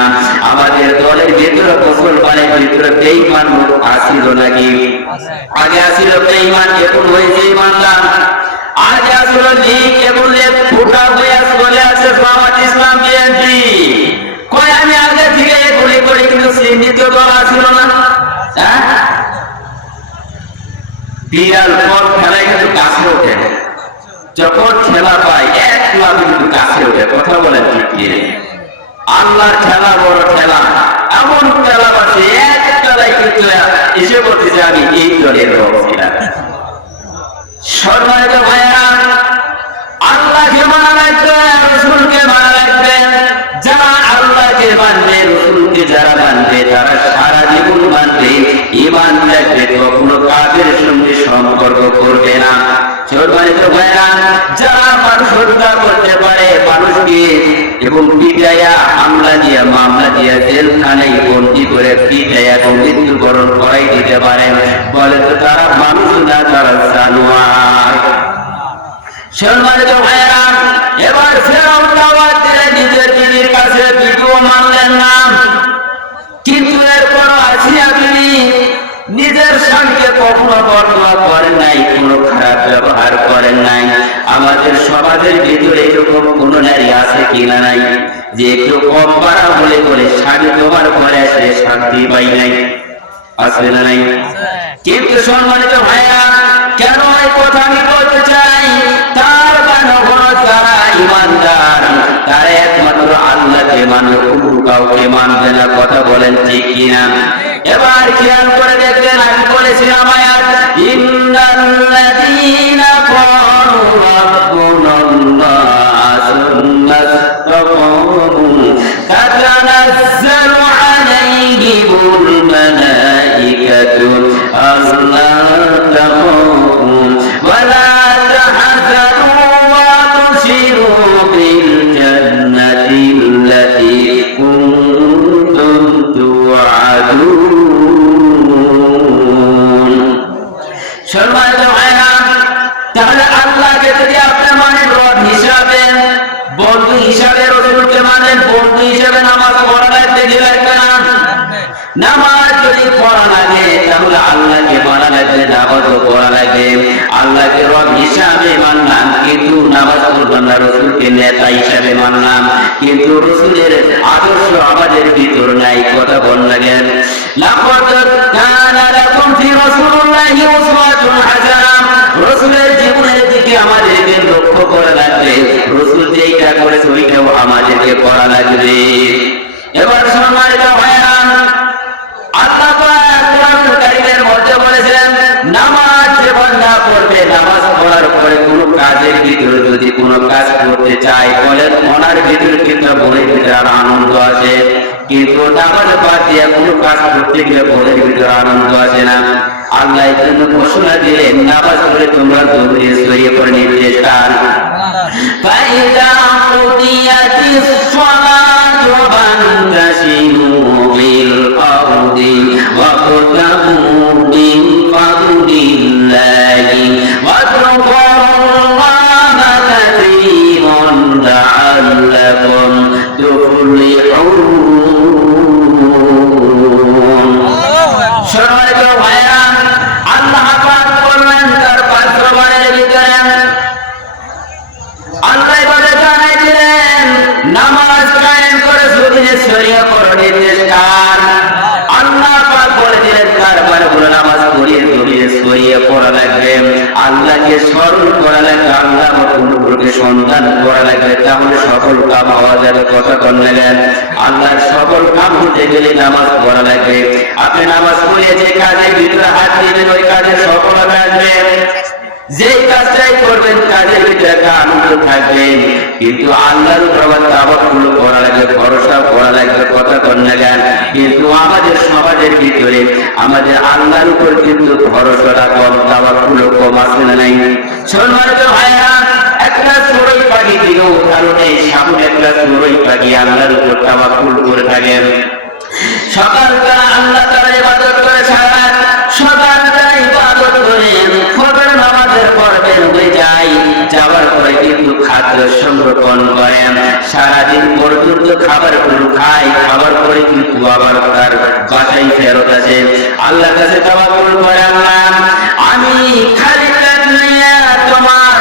আমাদের দলের ভিতরে মুসলমানের ভিতরে বেঈমান লোক আসিল নাকি? আগে আসিল বেঈমান, এখন হয়েছে ঈমানদার। আগে আসল লীগ, এখন ফুটা হয়ে চলে আসে জামাত ইসলাম, বিএনপি। কয় আমি আগে থেকে এগুলি করি, কিন্তু চিহ্নিত দল আসিল না। বিড়াল পথ খেলায় কিন্তু কাছে ওঠে, যখন খেলা পায় এক লাভে কিন্তু কাছে ওঠে। কথা বলেন ঠিক কি? আল্লাহর খেলা বড় খেলা, এমন খেলা পাচ্ছে এক খেলায় কিন্তু এসে বলতেছে আমি এই দলের লোক ছিলাম। সম্মানিত ভাইরা, আল্লাহকে মানা লাগবে, রসুলকে মানা লাগবে। যারা আল্লাহকে মানবে, রসুলকে যারা মানবে, তারা সারা জীবন মানবে, ঈমান থাকবে, কখনো কাফের সঙ্গে সম্পর্ক করবে না। সম্মানিত ভাইরা, যারা মানুষ হত্যা করতে পারে, মানুষকে এবং পিটাইয়া হামলা দিয়া মামলা দিয়া জেলখানায় বন্দী করে পিটাইয়া এবং মৃত্যুবরণ করাই দিতে পারে, বলে তো তারা মানুষ না, তারা জানোয়ার। সম্মানিত ভাইরা, এবার ফেরাউন দাওয়াত দিলে নিজের বিবির কাছে, বিবিও মানলেন না। কিন্তু এরপর আসিয়া বিবি নিজের স্বামীকে কখনো বরদোয়া করেন নাই, কোনো খারাপ ব্যবহার করেন নাই। আমাদের সমাজের ভিতরে এরকম কোন নারী আছে কিনা নাই যে একটু কম পারা বলে বলে স্বামী তোমার ঘরে আসে শান্তি পাই নাই? আছে না নাই? কিন্তু সম্মানিত ভাইয়া, কেন এই কথা আমি বলতে চাই? তার যারা ঈমানদার তারা একমাত্র আল্লাহকে মানে, কাউকে মানবে না। কথা বলেন ঠিক কিনা? এবার খেয়াল করে দেখবেন, আমি বলেছিলাম আয়াত, ইন্নাল্লাযীনা ক্বালু রাব্বুনাল্লাহ সুম্মা ইসতাকামু তাতানাজ্জালু আলাইহিমুল মালাঈকাতু আল্লা তাখাফু ওয়া লা তাহজানু ওয়া আবশিরু বিল জান্নাতিল্লাতী কুনতুম তুআদুন। সম্মানিত ভাইরা, তাহলে আল্লাহকে যদি আপনি মানেন রব হিসাবে, বন্ধু হিসাবে রসুলকে মানেন, বন্ধু হিসাবে নামাজ পড়া লাগবে কি লাগবে না? নামাজ যদি পড়া লাগে তাহলে আল্লাহকে মানা লাগবে, নামাজও পড়া লাগবে। আল্লাহকে রব হিসাবে মানলাম কিন্তু নামাজ পড়লাম না, রসুলকে নেতা হিসাবে মানলাম কিন্তু রসুলের আদর্শ আমাদের ভিতর নাই। কথা বল লাগেন, লাকাদ কানা লাকুম ফি রাসূলিল্লাহি উসওয়াতুন হাসানাহ। রসুলের জীবনের দিকে আমাদেরকে লক্ষ্য করা লাগবে, রসুল যেটা করেছে ওইটাও আমাদেরকে করা লাগবে। এবার সম্মানিত ভাইরা, আল্লাহ পাক কোরআনুল কারীমের মধ্যে বলেছেন, নামাজ যে বান্দা পড়বে, নামাজ পড়ার পরে কোনো কাজের ভিতরে যদি কোনো কাজ করতে চায়, বলেন ওনার ভিতরে কিন্তু মনের ভিতরে আনন্দ আছে, কিন্তু নামাজ বাদ দিয়ে কোনো কাজ করতে গেলে মনের ভিতরে আনন্দ আছে না। আল্লাহ এর জন্য ঘোষণা দিলেন, নামাজ পড়ে তোমরা দৌড়িয়ে ছড়িয়ে পড়ে নির্দেশ কার, ফাইদা কুদিয়াতিস সালাত فانتشروا في الأرض وابتغوا من فضل الله واذكروا الله كثيرا لعلكم تفلحون সম্মানিত ভাইরা আল্লাহ পাক বললেন তার পাঁচবারের ভিতরে আল্লাহ বলে জানাইলেন নামাজ কায়েম করে সুদিনে শরিয়া করো নির্দেশকার আল্লাহ পাক বলে দিলেন তারপরে বলে নামাজ পড়িয়ে সুদিনে শরিয়া পড়া লাগবে আল্লাহকে স্মরণ করা লাগবে আল্লাহ মতকে সন্ধান করা লাগবে তাহলে সকল কাম হওয়া যাবে কথা করলেন আল্লাহর সকল কাম হতে গেলে নামাজ পড়া লাগবে আপনি নামাজ পড়িয়ে যে কাজের ভিতরে হাত দিবেন ওই কাজের সফলতা আসবে যে কাজটাই করবেন কাজের ভিতরে একটা আনন্দ থাকবেন কিন্তু আল্লাহর উপর তাওয়াক্কুল করা লাগবে ভরসা করা লাগবে কথা করলেন কিন্তু আমাদের সমাজের ভিতরে আমাদের আল্লাহর উপর কিন্তু ভরসাটা কম তাওয়াক্কুল কম আছে না নাই সম্মানিত ভাইরা একটা চড়ুই পাখি দিকে উদাহরণ এই সামনে একটা চড়ুই পাখি আল্লাহর উপর তাওয়াক্কুল করে থাকেন সকালবেলা আল্লাহ তাআলার ইবাদত করে সারাত সকালবেলা ইবাদত করে ফজর নামাজের পর বের হয়ে যায় যাওয়ার পরে কিন্তু খাদ্য সংরক্ষণ করেন সারাদিন পর্যন্ত খাবারগুলো খায় খাবার পরে কিন্তু আবার তার বাসায় ফেরত আসে আল্লাহর কাছে তাওয়াক্কুল করে আল্লাহ আমি খালি পেট নিয়ে তোমার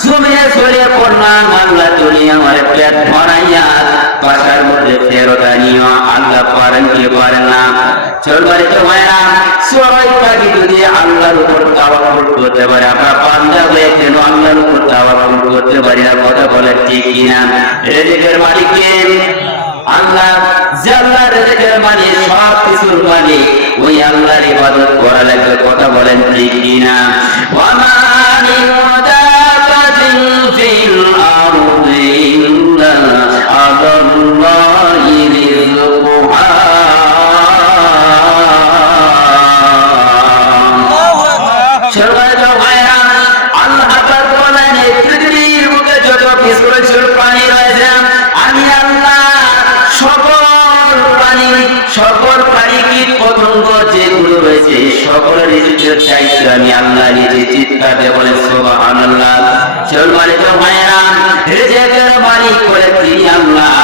জমিনে ছড়িয়ে পড়লাম আল্লাহ তুমি আমার পেট ভরাইয়া বাসার মধ্যে ফেরত আনিও আল্লাহ পারেন কি পারেন না সম্মানিত ভাইরা চড়ুই পাখি যদি আল্লাহর উপর তাওয়াক্কুল করতে পারে আমরা বান্দা হয়ে কেন আল্লাহর উপর তাওয়াক্কুল করতে পারি না কথা বলেন ঠিক কিনা রিজিকের মালিক কে আল্লাহ যে আল্লাহ রিজিকের মালিক সব কিছুর মালিক ওই আল্লাহর ইবাদত করা লাগবে কথা বলেন ঠিক কিনা ওয়া মা মিন দাবাতিন ফিল আরদি ইল্লা আল্লাহি রিজকুহা সম্মানিত ভাইরা আল্লাহ পাক বলেন এই পৃথিবীর বুকে যত কিছু প্রাণী রয়েছে আমি আল্লাহ সকল প্রাণী কীট পতঙ্গ যেগুলো রয়েছে সকলের রিজিকের দায়িত্ব আমি আল্লাহ নিজে চিৎকার দিয়ে বলেন সুবহানাল্লাহ সম্মানিত ভাইরা রিজিকের মালিক করে তিনি আল্লাহ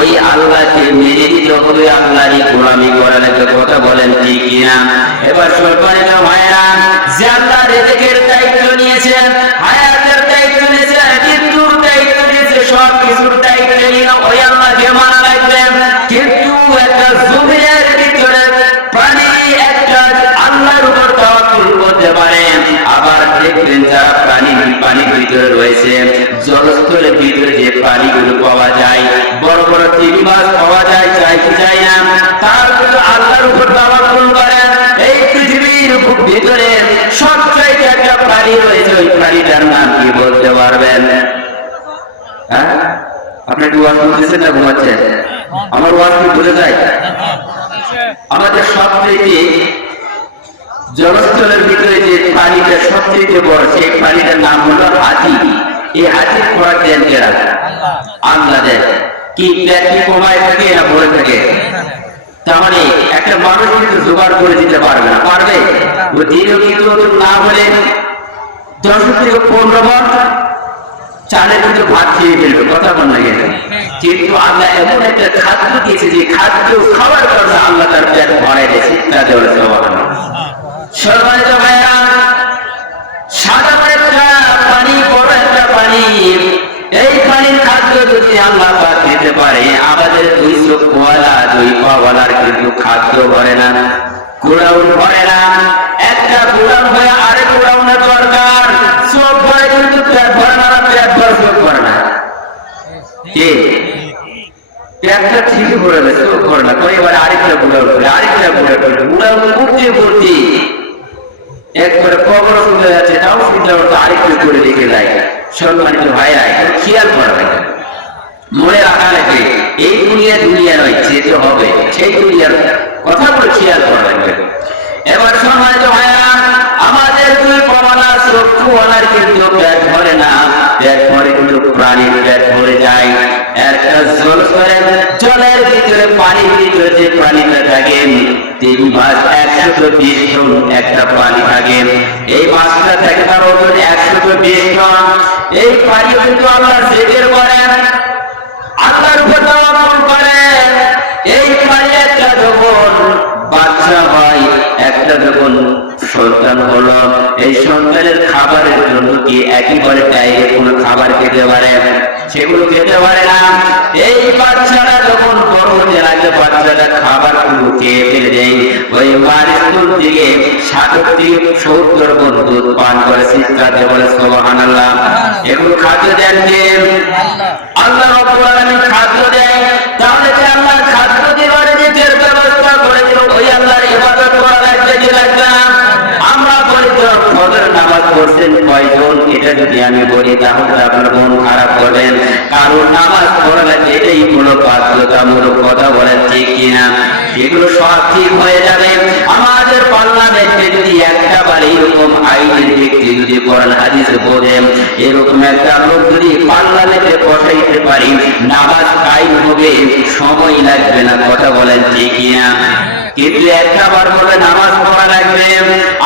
ওই আল্লাহকে মেনে নিতে হবে আল্লাহরই গোলামি করা লাগবে কথা বলেন ঠিক কিনা এবার সম্মানিত ভাইরা যে আল্লাহ রিজিকের দায়িত্ব নিয়েছেন হায়াতের দায়িত্ব নিয়েছেন মৃত্যুর দায়িত্ব নিয়েছে সব কিছুর দায়িত্ব নিয়ে ওই আল্লাহকে মানা লাগবে কিন্তু একটা জমিনের ভিতরে প্রাণী একটা আল্লাহর উপর তাওয়াক্কুল করতে পারে আবার দেখবেন যারা পানির ভিতরে রয়েছে জলস্থলের ভিতরে যে প্রাণীগুলো পাওয়া যায় বড় বড় চিংড়ি মাছ পাওয়া যায় চাইতে চাই না তার কিন্তু আল্লাহর উপর তাওয়াক্কুল করে এই পৃথিবীর ভিতরে সবচাইতে একটা প্রাণী রয়েছে ওই প্রাণীটার নাম কি বলতে পারবেন হ্যাঁ আপনি কি ওয়াজ করতেছেন না ঘুমাচ্ছেন আমার ওয়াজ কি বলে যায় আমাদের সবচেয়ে জলস্থলের ভিতরে যে পানিটা সবচেয়ে বড় সেই পানিটার নাম হলো হাতি এই হাতির খোরাক দেন কেরা আল্লাহ দেন কি পেট কি কমায় থাকে না ভরে থাকে তাহলে একটা মানুষ কিন্তু জোগাড় করে দিতে পারবে না পারবে ও দিনও কিন্তু না হলে 10 থেকে 15 বার চালের কিন্তু ভাত খেয়ে ফেলবে কথা বল না গেলে কিন্তু আল্লাহ এমন একটা খাদ্য দিয়েছে যে খাদ্য খাওয়ার কারণে আল্লাহ তার পেট ভরাই দিয়েছে তাতে বলে সুবহানাল্লাহ সম্মানিত ভাইরা সাদা একটা পানি বড় একটা পানি এই পানির খাদ্য যদি আল্লাহ পাক দিতে পারে আমাদের 2 চোখওয়ালা 2 পাওয়ালার কিন্তু খাদ্য ভরে না গোড়াউন ভরে না একটা গোড়াউন হয়ে আরেক গোড়াউনের দরকার চোখ ভরে কিন্তু পেট ভরে না পেট ভরে চোখ ভরে না কি পেটটা ঠিকই ভরে না চোখ ভরে না তাই এবার আরেকটা গোড়াউন করে আরেকটা গোড়াউন কুটিয়ে ভর্তি একবারে কবর চলে যাচ্ছে তাও চিন্তা করতে আরেকটু করে রেখে যায় সম্মানিত ভাইরা খেয়াল করবে মনে রাখা লাগবে এই দুনিয়া নয় যেতে হবে সেই দুনিয়ার কথা বলে খেয়াল করা লাগবে এবার সম্মানিত ভাইরা আমাদের 2 পাওয়ালা চক্ষুওয়ালার কিন্তু পেট ভরে না পেট ভরে কিন্তু প্রাণীর পেট ভরে যায় একটা ভিতরে পানির ভিতরে যে প্রাণীটা থাকে 3 মাস 120 টন একটা পানি থাকে। এই মাছটা থেকে তার ওজন 120 টন। এই পানি কিন্তু আল্লাহ জিকির করেন, আল্লাহর উপর তাওয়াক্কুল করেন। এই পানি একটা যখন বাচ্চা হয়, একটা যখন সন্তান হলো, এই সন্তানের খাবারের জন্য কি একেবারে টাইমে কোনো খাবার খেতে পারে? সেগুলো খেতে পারে না। এই বাচ্চারা যখন বড় হতে লাগে, বাচ্চাটা খাবার গুলো খেয়ে ফেলে দেয়। ওই মার স্তন থেকে 60 থেকে 70 গুণ দুধ পান করে চিৎকারে বলে সুবহানাল্লাহ। এগুলো খাদ্য দেন কে? আল্লাহ রাব্বুল আলামিন খাদ্য দেয়। তাহলে যে আল্লাহ খাদ্য দেওয়ার যে ব্যবস্থা করে দিল, ওই আল্লাহর ইবাদত করা লাগবে কি লাগবে না? আমরা বলি তো ফজর নামাজ পড়ছেন কয়জন? এটা যদি আমি বলি তাহলে আপনার মন খারাপ করবেন। কারণ নামাজ পড়া লাগবে, এটাই হলো বাধ্যতামূলক। কথা বলেন ঠিক কিনা? এগুলো সব ঠিক হয়ে যাবে। আমাদের পার্লামেন্টে যদি একটা বার এরকম আইনের ব্যক্তি যদি কোরআন হাদিস বোঝেন, এরকম একটা লোক যদি পার্লামেন্টে বসাইতে পারি, নামাজ কায়েম হবে, সময় লাগবে না। কথা বলেন ঠিক কিনা? কিন্তু একটা বার বলে নামাজ পড়া লাগবে,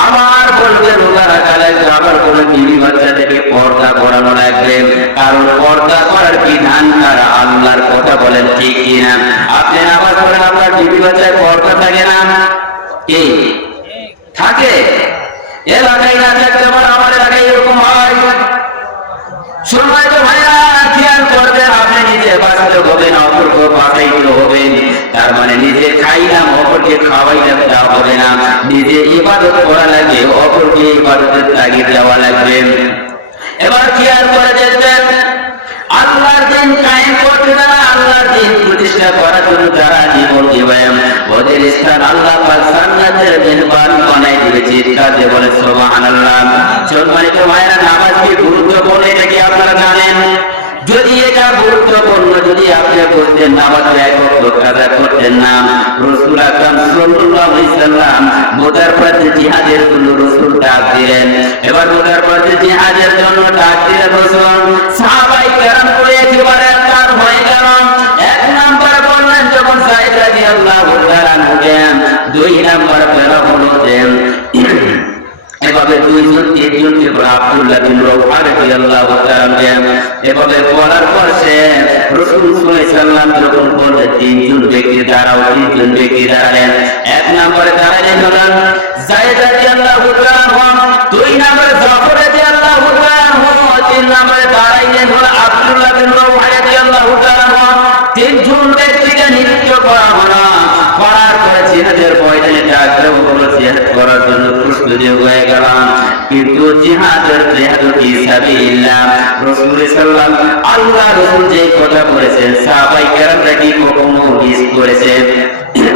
আবার বলবে রোজা রাখা লাগবে, আবার বলে বিবি বাচ্চাদেরকে পর্দা করানো লাগবে। কারণ পর্দা করার বিধান তারা আল্লাহর। কথা বলেন ঠিক কিনা? আপনি নামাজ পড়েন, আপনার বিবি বাচ্চায় পর্দা থাকে না? কি থাকে? এলাকায় না থাকতে পারে, আমার এলাকায় এরকম হয়। সময় তো ভাইয়া খেয়াল করবেন, আপনি নিজে বাঁচতে হবেন, অপরকে বাঁচাইতে হবেন। তার মানে নিজে খাইলাম, অপরকে খাওয়াইলাম, তা হবে না। নিজে ইবাদত করা লাগবে, অপরকে ইবাদতের তাগিদ দেওয়া লাগবে। এবার খেয়াল করে দেখবেন, আল্লাহর দিন কায়েম করতে যারা, আল্লাহর দিন প্রতিষ্ঠা করার জন্য যারা জীবন দিবেন, ওদের স্থান আল্লাহ পাক জান্নাতের মেহমান বানাই দিবে। চিৎকারে বলে সুবহানাল্লাহ। সম্মানিত ভাইরা, নামাজ কি গুরুত্বপূর্ণ এটা কি আপনারা জানেন? যদি এটা গুরুত্বপূর্ণ, যদি আপনি করতেন নামাজ এক ওয়াক্ত কাজা করতেন না, রাসূল আকরাম সাল্লাল্লাহু আলাইহি সাল্লাম মুতার পথে জিহাদের জন্য রাসূল ডাক দিলেন। এবার মুতার পথে জিহাদের জন্য ডাক দিলেন রাসূল, সাহাবায়ে কেরাম করে একেবারে তার হয়ে গেল। এক নাম্বার বললেন যখন সাইদ রাদিয়াল্লাহু তাআলা নুকেন, দুই নাম্বার বের হলো দেন। এভাবে দুইজন তিনজনকে আব্দুল্লাহ বিন রাওহা রাদিয়াল্লাহু তাআলা এভাবে বলার পর সে রাসূল সাল্লাল্লাহু আলাইহি সাল্লাম যখন বললেন তিনজন ব্যক্তি দাঁড়াও, তিনজন ব্যক্তি দাঁড়ালেন। এক নম্বরে দাঁড়ালেন হলেন যায়েদ রাদিয়াল্লাহু তাআলা, দুই নম্বরে জাফর রাদিয়াল্লাহু তাআলা, তিন নম্বরে দাঁড়াইলেন হলো আব্দুল্লাহ বিন রাওহা রাদিয়াল্লাহু তাআলা। তিনজন ব্যক্তিকে নিযুক্ত করা হলো। করার পরে জিহাদের ময়দানে ডাক দেওয়া হলো, জিহাদ করার জন্য প্রস্তুতি হয়ে গেলাম। কিন্তু জিহাদের ফি সাবিলিল্লাহ রাসূল সাল্লাল্লাহু আলাইহি ওয়াসাল্লাম, আল্লাহ রাসূল যে কথা বলেছেন সাহাবায়ে কেরামরা কি কখনো মিস করেছে?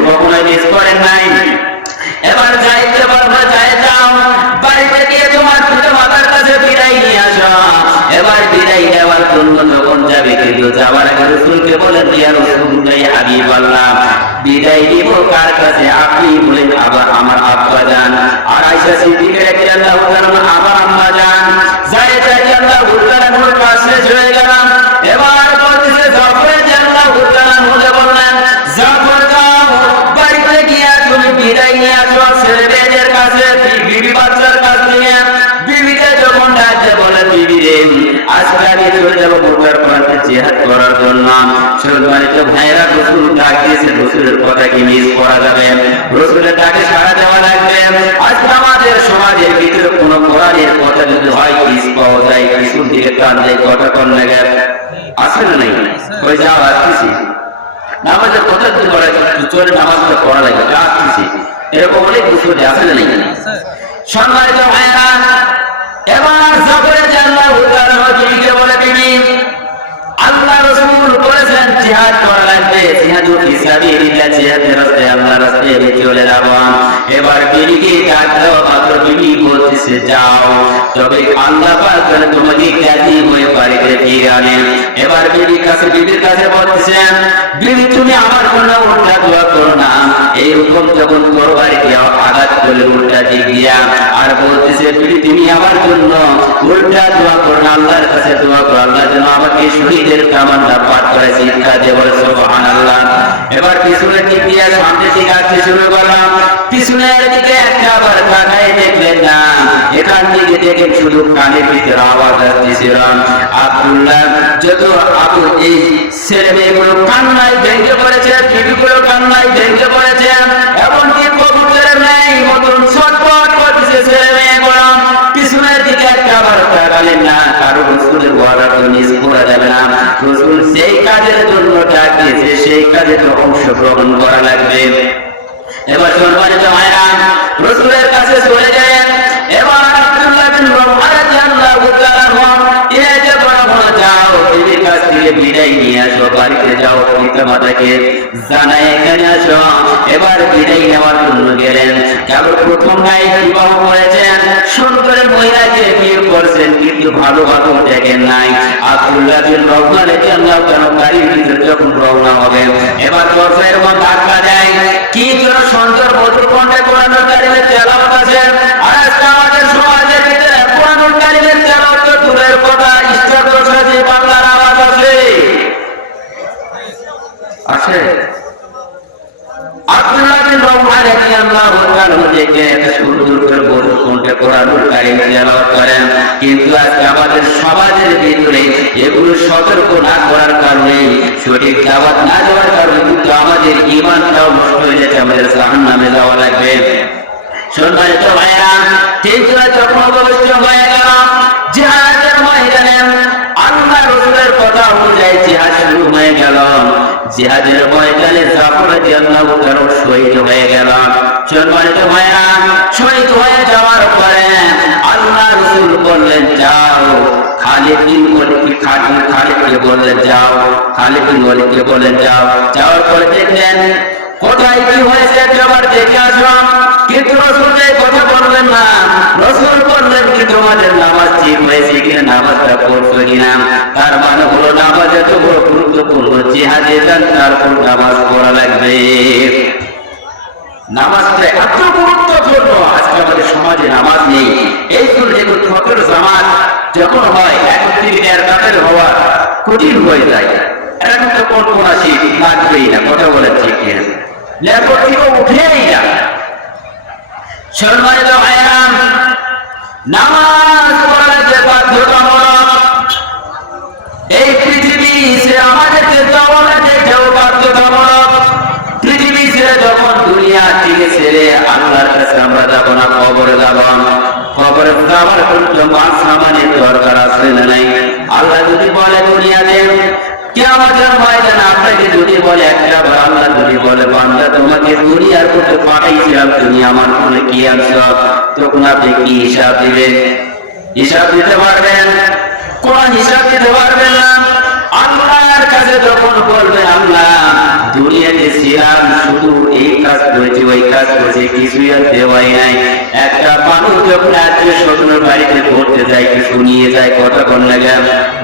কখনো মিস করেন নাই। এবার যাইতে বলবো, যাও বাড়িতে গিয়ে তোমার ছোট মাতার কাছে বিদায় নিয়ে আসো। এবার বিদায় নেওয়ার জন্য যখন যাবে, কিন্তু যাওয়ার আগে রাসূলকে বলেন, ইয়া রাসূলুল্লাহ হাবিবাল্লাহ, বিদায় দিব কার কাছে? আপনি বলেন আবার আমার আব্বা জান। আর আয়েশা সিদ্দিকা রাদিয়াল্লাহু তাআলা আবার আম্মা জান। যায়েদ রাদিয়াল্লাহু তাআলার কাজ শেষ হয়ে গেল। এবার বলতেছে জাফর রাদিয়াল্লাহু তাআলা বললেন, জাফর যাও বাড়িতে গিয়ে তুমি বিদায় নিয়ে আসো ছেলেদের কাছে, বিবি বাচ্চার কাছ থেকে। বিবিকে যখন ডাকতে বলে, বিবি রে আজকে আমি চলে যাবো মুতার পথে জিহাদ করার জন্য। সম্মানিত ভাইরা, রাসূল ডাক দিয়েছে, রাসূলের কথা কি মিস করা যাবে? রাসূলের ডাকে সাড়া দেওয়া লাগবে। আজকে আমাদের সমাজের ভিতরে কোন কোরআনের কথা যদি হয় মিস পাওয়া যায়, কিছু দিকে কান যায়, কথা কন লাগে আছে না নাই? ওই যাও আসতেছি, নামাজের কথা যদি বলা চলে, নামাজটা পড়া লাগে, আসতেছি, এরকম অনেক কিছু আছে না নাই? সম্মানিত ভাইরা, এবার জাফর রাদিয়াল্লাহু তাআলা বিবিকে বলে, বিবি আল্লাহ রাসূল বলেছেন জিহাদ করা লাগবে, জিহাদ ফি সাবিলিল্লাহ, জিহাদের রাস্তায় আল্লাহর রাস্তায় আমি চলে যাব। এবার বিবিকে ডাক দেওয়া মাত্র বিবি বলতেছে, যাও, তবে আল্লাহ পাক তোমাকে গাজী হয়ে বাড়িতে ফিরে আনেন। এবার বিবির কাছে বলতেছেন, বিবি তুমি আমার জন্য উল্টা দোয়া করো না। এইরকম যখন তরবারি আঘাত করলে উল্টা দিক দিয়া, আর বলতেছে বিবি তুমি আমার জন্য উল্টা দোয়া করো না, আল্লাহর কাছে দোয়া করো, আল্লাহ যেন আমাকে শহীদের কামানটা পাঠ করে। চিৎকার দিয়ে বলে সুবহানাল্লাহ। এবার পিছনের দিক দিয়ে সামনের দিকে আসতে শুরু করলাম, পিছনের দিকে একটা বার তাকাই দেখলেন না, এখান থেকে দেখেন শুধু কানের ভিতরে আওয়াজ আসতেছিল। আব্দুল্লাহ যত আবু এই ছেলে মেয়েগুলো কান্নায় ভেঙে পড়েছে, বিবিগুলো কান্নায় ভেঙে পড়েছে, এমনকি কবুতরের ন্যায় মতন ছটফট করতেছে ছেলে মেয়েগুলো। পিছনের দিকে একটা বার তাকালেন না, কারো রসুলের ওয়াদা তো মিস করা যাবে না। রসুল সেই কাজের জন্য ডাক দিয়েছে, সেই কাজে তো অংশগ্রহণ করা লাগবে। এবার সম্মানিত ভাইরা রসুলের কাছে চলে গেলেন। এবার আব্দুল্লাহ বিন রওহা রাদিয়াল্লাহু তাআলা ইলাইহি বলা যাও, বিবির কাছ থেকে বিদায় নিয়ে আসো, বাড়িতে যাও, পিতামাতাকে জানাই এখানে আসো। এবার বিদায় নেওয়ার জন্য গেলেন। কারণ প্রথম নাই বিবাহ করেছেন, সুন্দরের মহিলাকে বিয়ে করছেন, কিন্তু ভালো ভালো দেখেন নাই। আব্দুল্লাহ বিন রওহা রাদিয়াল্লাহু তাআলা বাড়ির ভিতরে যখন রওনা হবে, এবার দরজার মধ্যে ধাক্কা দেয়। কি জন্য সুন্দর মধুর কণ্ঠে কোরআনুল কারীমের তেলাওয়াত আছে, আর আজকে আমাদের সমাজের ভিতরে কোরআনুল কারীমের তেলাওয়াত তো দূরের কথা, স্ট্যাটাস সাজি বাংলার আওয়াজ আছে আছে। আব্দুল্লাহ বিন রওহা রাদিয়াল্লাহু তাআলা দেখে সুন্দর করে মধুর কণ্ঠে কোরআনুল কারীম তেলাওয়াত করেন, কিন্তু আজকে আমাদের সমাজের ভিতরে এগুলো সতর্ক না করার কারণে, সঠিক দাওয়াত না দেওয়ার কারণে কিন্তু আমাদের ঈমানটাও নষ্ট হয়ে যাচ্ছে, আমাদের জাহান্নামে যাওয়া লাগবে। সম্মানিত ভাইরা, হিজরা যখন অবস্থিত হয়ে গেল জিহাদের ময়দানে, আল্লাহ রাসূলের কথা অনুযায়ী জিহাদ শুরু হয়ে গেল। জিহাদের ময়দানে জাফর রাদিয়াল্লাহু তাআলা শহীদ হয়ে গেল। সম্মানিত ভাইরা, শহীদ হয়ে যাওয়ার পরে আল্লাহ রাসূল বললেন যাও, খালিদ বিন খালিদকে বললেন যাও, খালিদ বিন ওয়ালিদকে বললেন যাও। যাওয়ার পরে দেখলেন কোথায় কি হয়েছে একবার দেখে আসো, কিন্তু রাসূল এই কথা বললেন না। রাসূল বললেন কি তোমাদের নামাজ ঠিক হয়েছে কিনা, নামাজটা পড়ছো কিনা। তার মানে হলো নামাজ এত বড় গুরুত্বপূর্ণ, জিহাদে যান তারপর নামাজ পড়া লাগবে। নামাজটা এত গুরুত্বপূর্ণ, আজকে আমাদের সমাজে নামাজ নেই। এই জন্য দেখুন ফজর জামাত যখন হয় একত্রিত কাতারে হওয়া কঠিন হয়ে যায়, এখন তো কল্পনা শীত লাগবেই না, কথা বলেন ঠিক কিনা, লেপর থেকে উঠেই না। সম্মানিত ভাইরা, নামাজ পড়া যে বাধ্যতামূলক, এই পৃথিবী সে আমাদেরকে দেওয়া লাগে কেউ বাধ্যতামূলক। পৃথিবী ছেড়ে যখন দুনিয়া থেকে ছেড়ে আল্লাহর কাছে আমরা যাবো না, কবরে যাব। কবরে যাওয়ার জন্য মাসহামানের দরকার আছে না নাই? আল্লাহ যদি বলে দুনিয়াতে কিয়ামতের ময়দানে আপনাকে যদি বলে একটা বার, আল্লাহ যদি বলে বান্দা তোমাকে দুনিয়ার মধ্যে পাঠাইছিলাম, তুমি আমার মনে কি আনছো, তখন আপনি কি হিসাব দিবেন? হিসাব দিতে পারবেন? কোন হিসাব দিতে পারবেন না। আল্লাহর কাছে যখন বলবেন আল্লাহ দুনিয়াতে ছিলাম, শুধু এই কাজ করেছি ওই কাজ করেছি, কিছুই আর দেওয়াই নাই। একটা মানুষ যখন আত্মীয় স্বজনের বাড়িতে ঘুরতে যায়, কিছু নিয়ে যায়, কথা বল লাগে,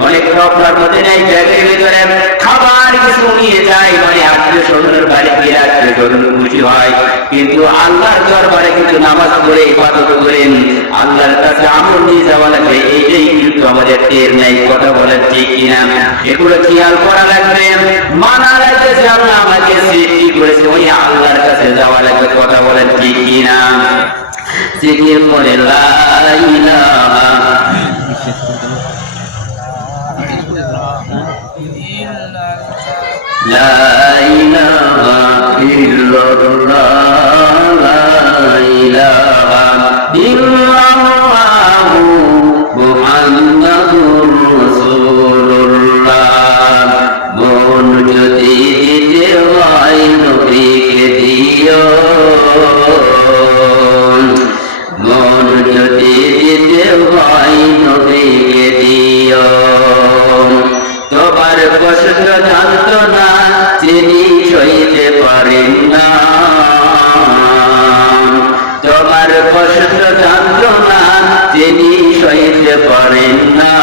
অনেক আপনার মধ্যে নেই, ব্যাগের ভিতরে খাবার কিছু নিয়ে যায়, মানে আত্মীয় স্বজনের বাড়ি গিয়ে আত্মীয় স্বজন খুশি হয়। কিন্তু আল্লাহর দরবারে কিন্তু নামাজ পড়ে ইবাদত করেন, আল্লাহর কাছে আমল নিয়ে যাওয়া লাগবে, এইটাই কিন্তু আমাদের টের নেই, কথা বলেন ঠিক কিনা? এগুলো খেয়াল করা লাগবে, মানা লাগবে যে আল্লাহ আমাকে সৃষ্টি করেছে, ওই আল্লাহর কাছে যাওয়া লাগবে, কথা বলেন ঠিক কিনা? জিকির করে লা ইলাহা লা ইলাহা ইল্লাল্লাহ, লা ইলাহা ইল্লাল্লাহু মুহাম্মাদুর রাসূলুল্লাহ। মন যদি দিতে হয় নবীকে দিও, মন যদি দিতে হয় নবীকে দিও। তোমার কষ্ট জানতো না যিনি সইতে পারেন না, তোমার কষ্ট জানতো না যিনি সইতে পারেন না।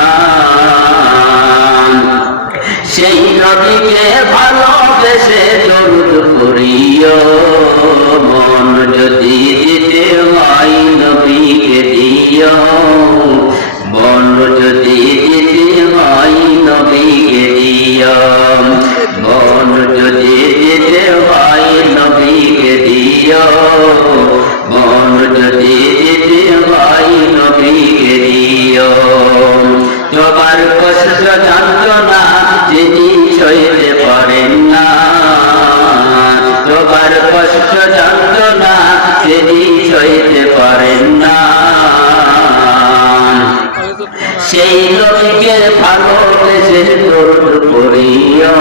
সেই নবীকে ভালোবেসে দরুদ পড়িও, মন যদি দিতে হয় নবীকে দিও, মন যদি দিতে হয় নবীকে দিও, মন যদি দিতে কষ্ট যন্ত্রণা তিনি সইতে পারেন না। সেই নবীকে ভালোবেসে দরুদ পড়িও,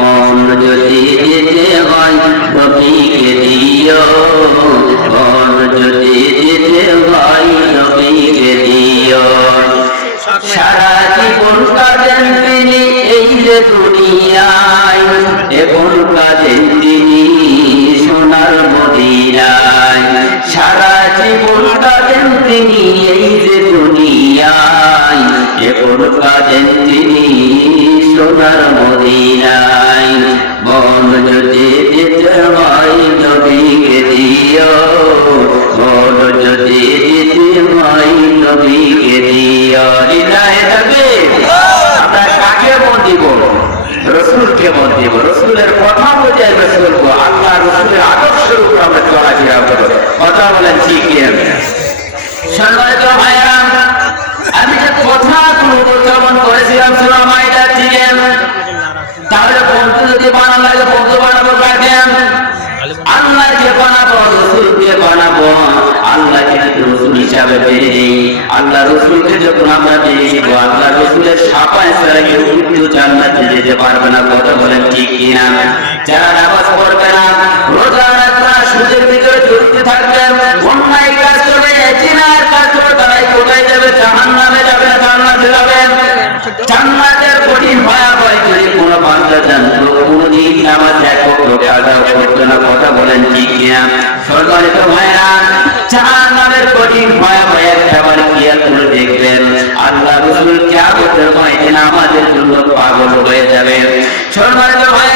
মন যদি দিতে হয় নবীকে দিও, মন যদি দিতে হয় নবীকে দিও। সারা জীবন কাঁদেন তিনি এই যে দুনিয়ায়, এখন কাঁদেন তিনি সোনার মদিনায়। সারা জীবন কাঁদেন তিনি এই যে দুনিয়ায়, এখন কাঁদেন তিনি সোনার মদিনায়। মন যদি দিতে হয় নবীকে দিও, মন যদি দিতে হয় নবীকে দিও। আমরা কাকে মন দিব? রসুলকে মন দিব। রসুলের কথা বোঝাই চলবো, আল্লাহ রসুলের আদর্শের উপর আমরা চলাফেরা করবো। কথা বলেন ঠিক কি? সম্মানিত ভাইরা, আমি যে কথাগুলো উচ্চারণ করেছিলাম সূরা মাইদা থেকে, তাহলে বন্ধু যদি বানানো লাগে বন্ধু বানাবো কাকে? আল্লাহকে বানাবো, রসুলকে বানাবো। আল্লাহকে রসুল হিসাবে পেয়ে নেই। আল্লাহ রসুলকে যখন আমরা পেয়ে নিব, আল্লাহ রসুলের সাফায় ছাড়া কেউ কিন্তু জান্নাতে যেতে পারবে না। কথা বলেন ঠিক কিনা? যারা নামাজ পড়বে না, রোজা রাখবে না, সুদের ভিতরে জড়িত থাকবে, অন্যায় কাজ করবে, জিনার কাজ করবে, তারাই কোথায় যাবে? জাহান্নামে যাবে না জান্নাতে যাবে? জান্নাতের কঠিন ভয়াবহ যদি কোনো বান্দা জানতো কোনদিন নামাজ এক ওয়াক্ত কাজা করতো না। কথা বলেন ঠিক কিনা? সম্মানিত ভাইরা, জাহান্নামের কঠিন ভয়াবহ একবার খেয়াল করে দেখবেন, আল্লাহ রাসূল কিয়ামতের ময়দানে আমাদের জন্য পাগল হয়ে যাবে। সম্মানিত ভাইরা,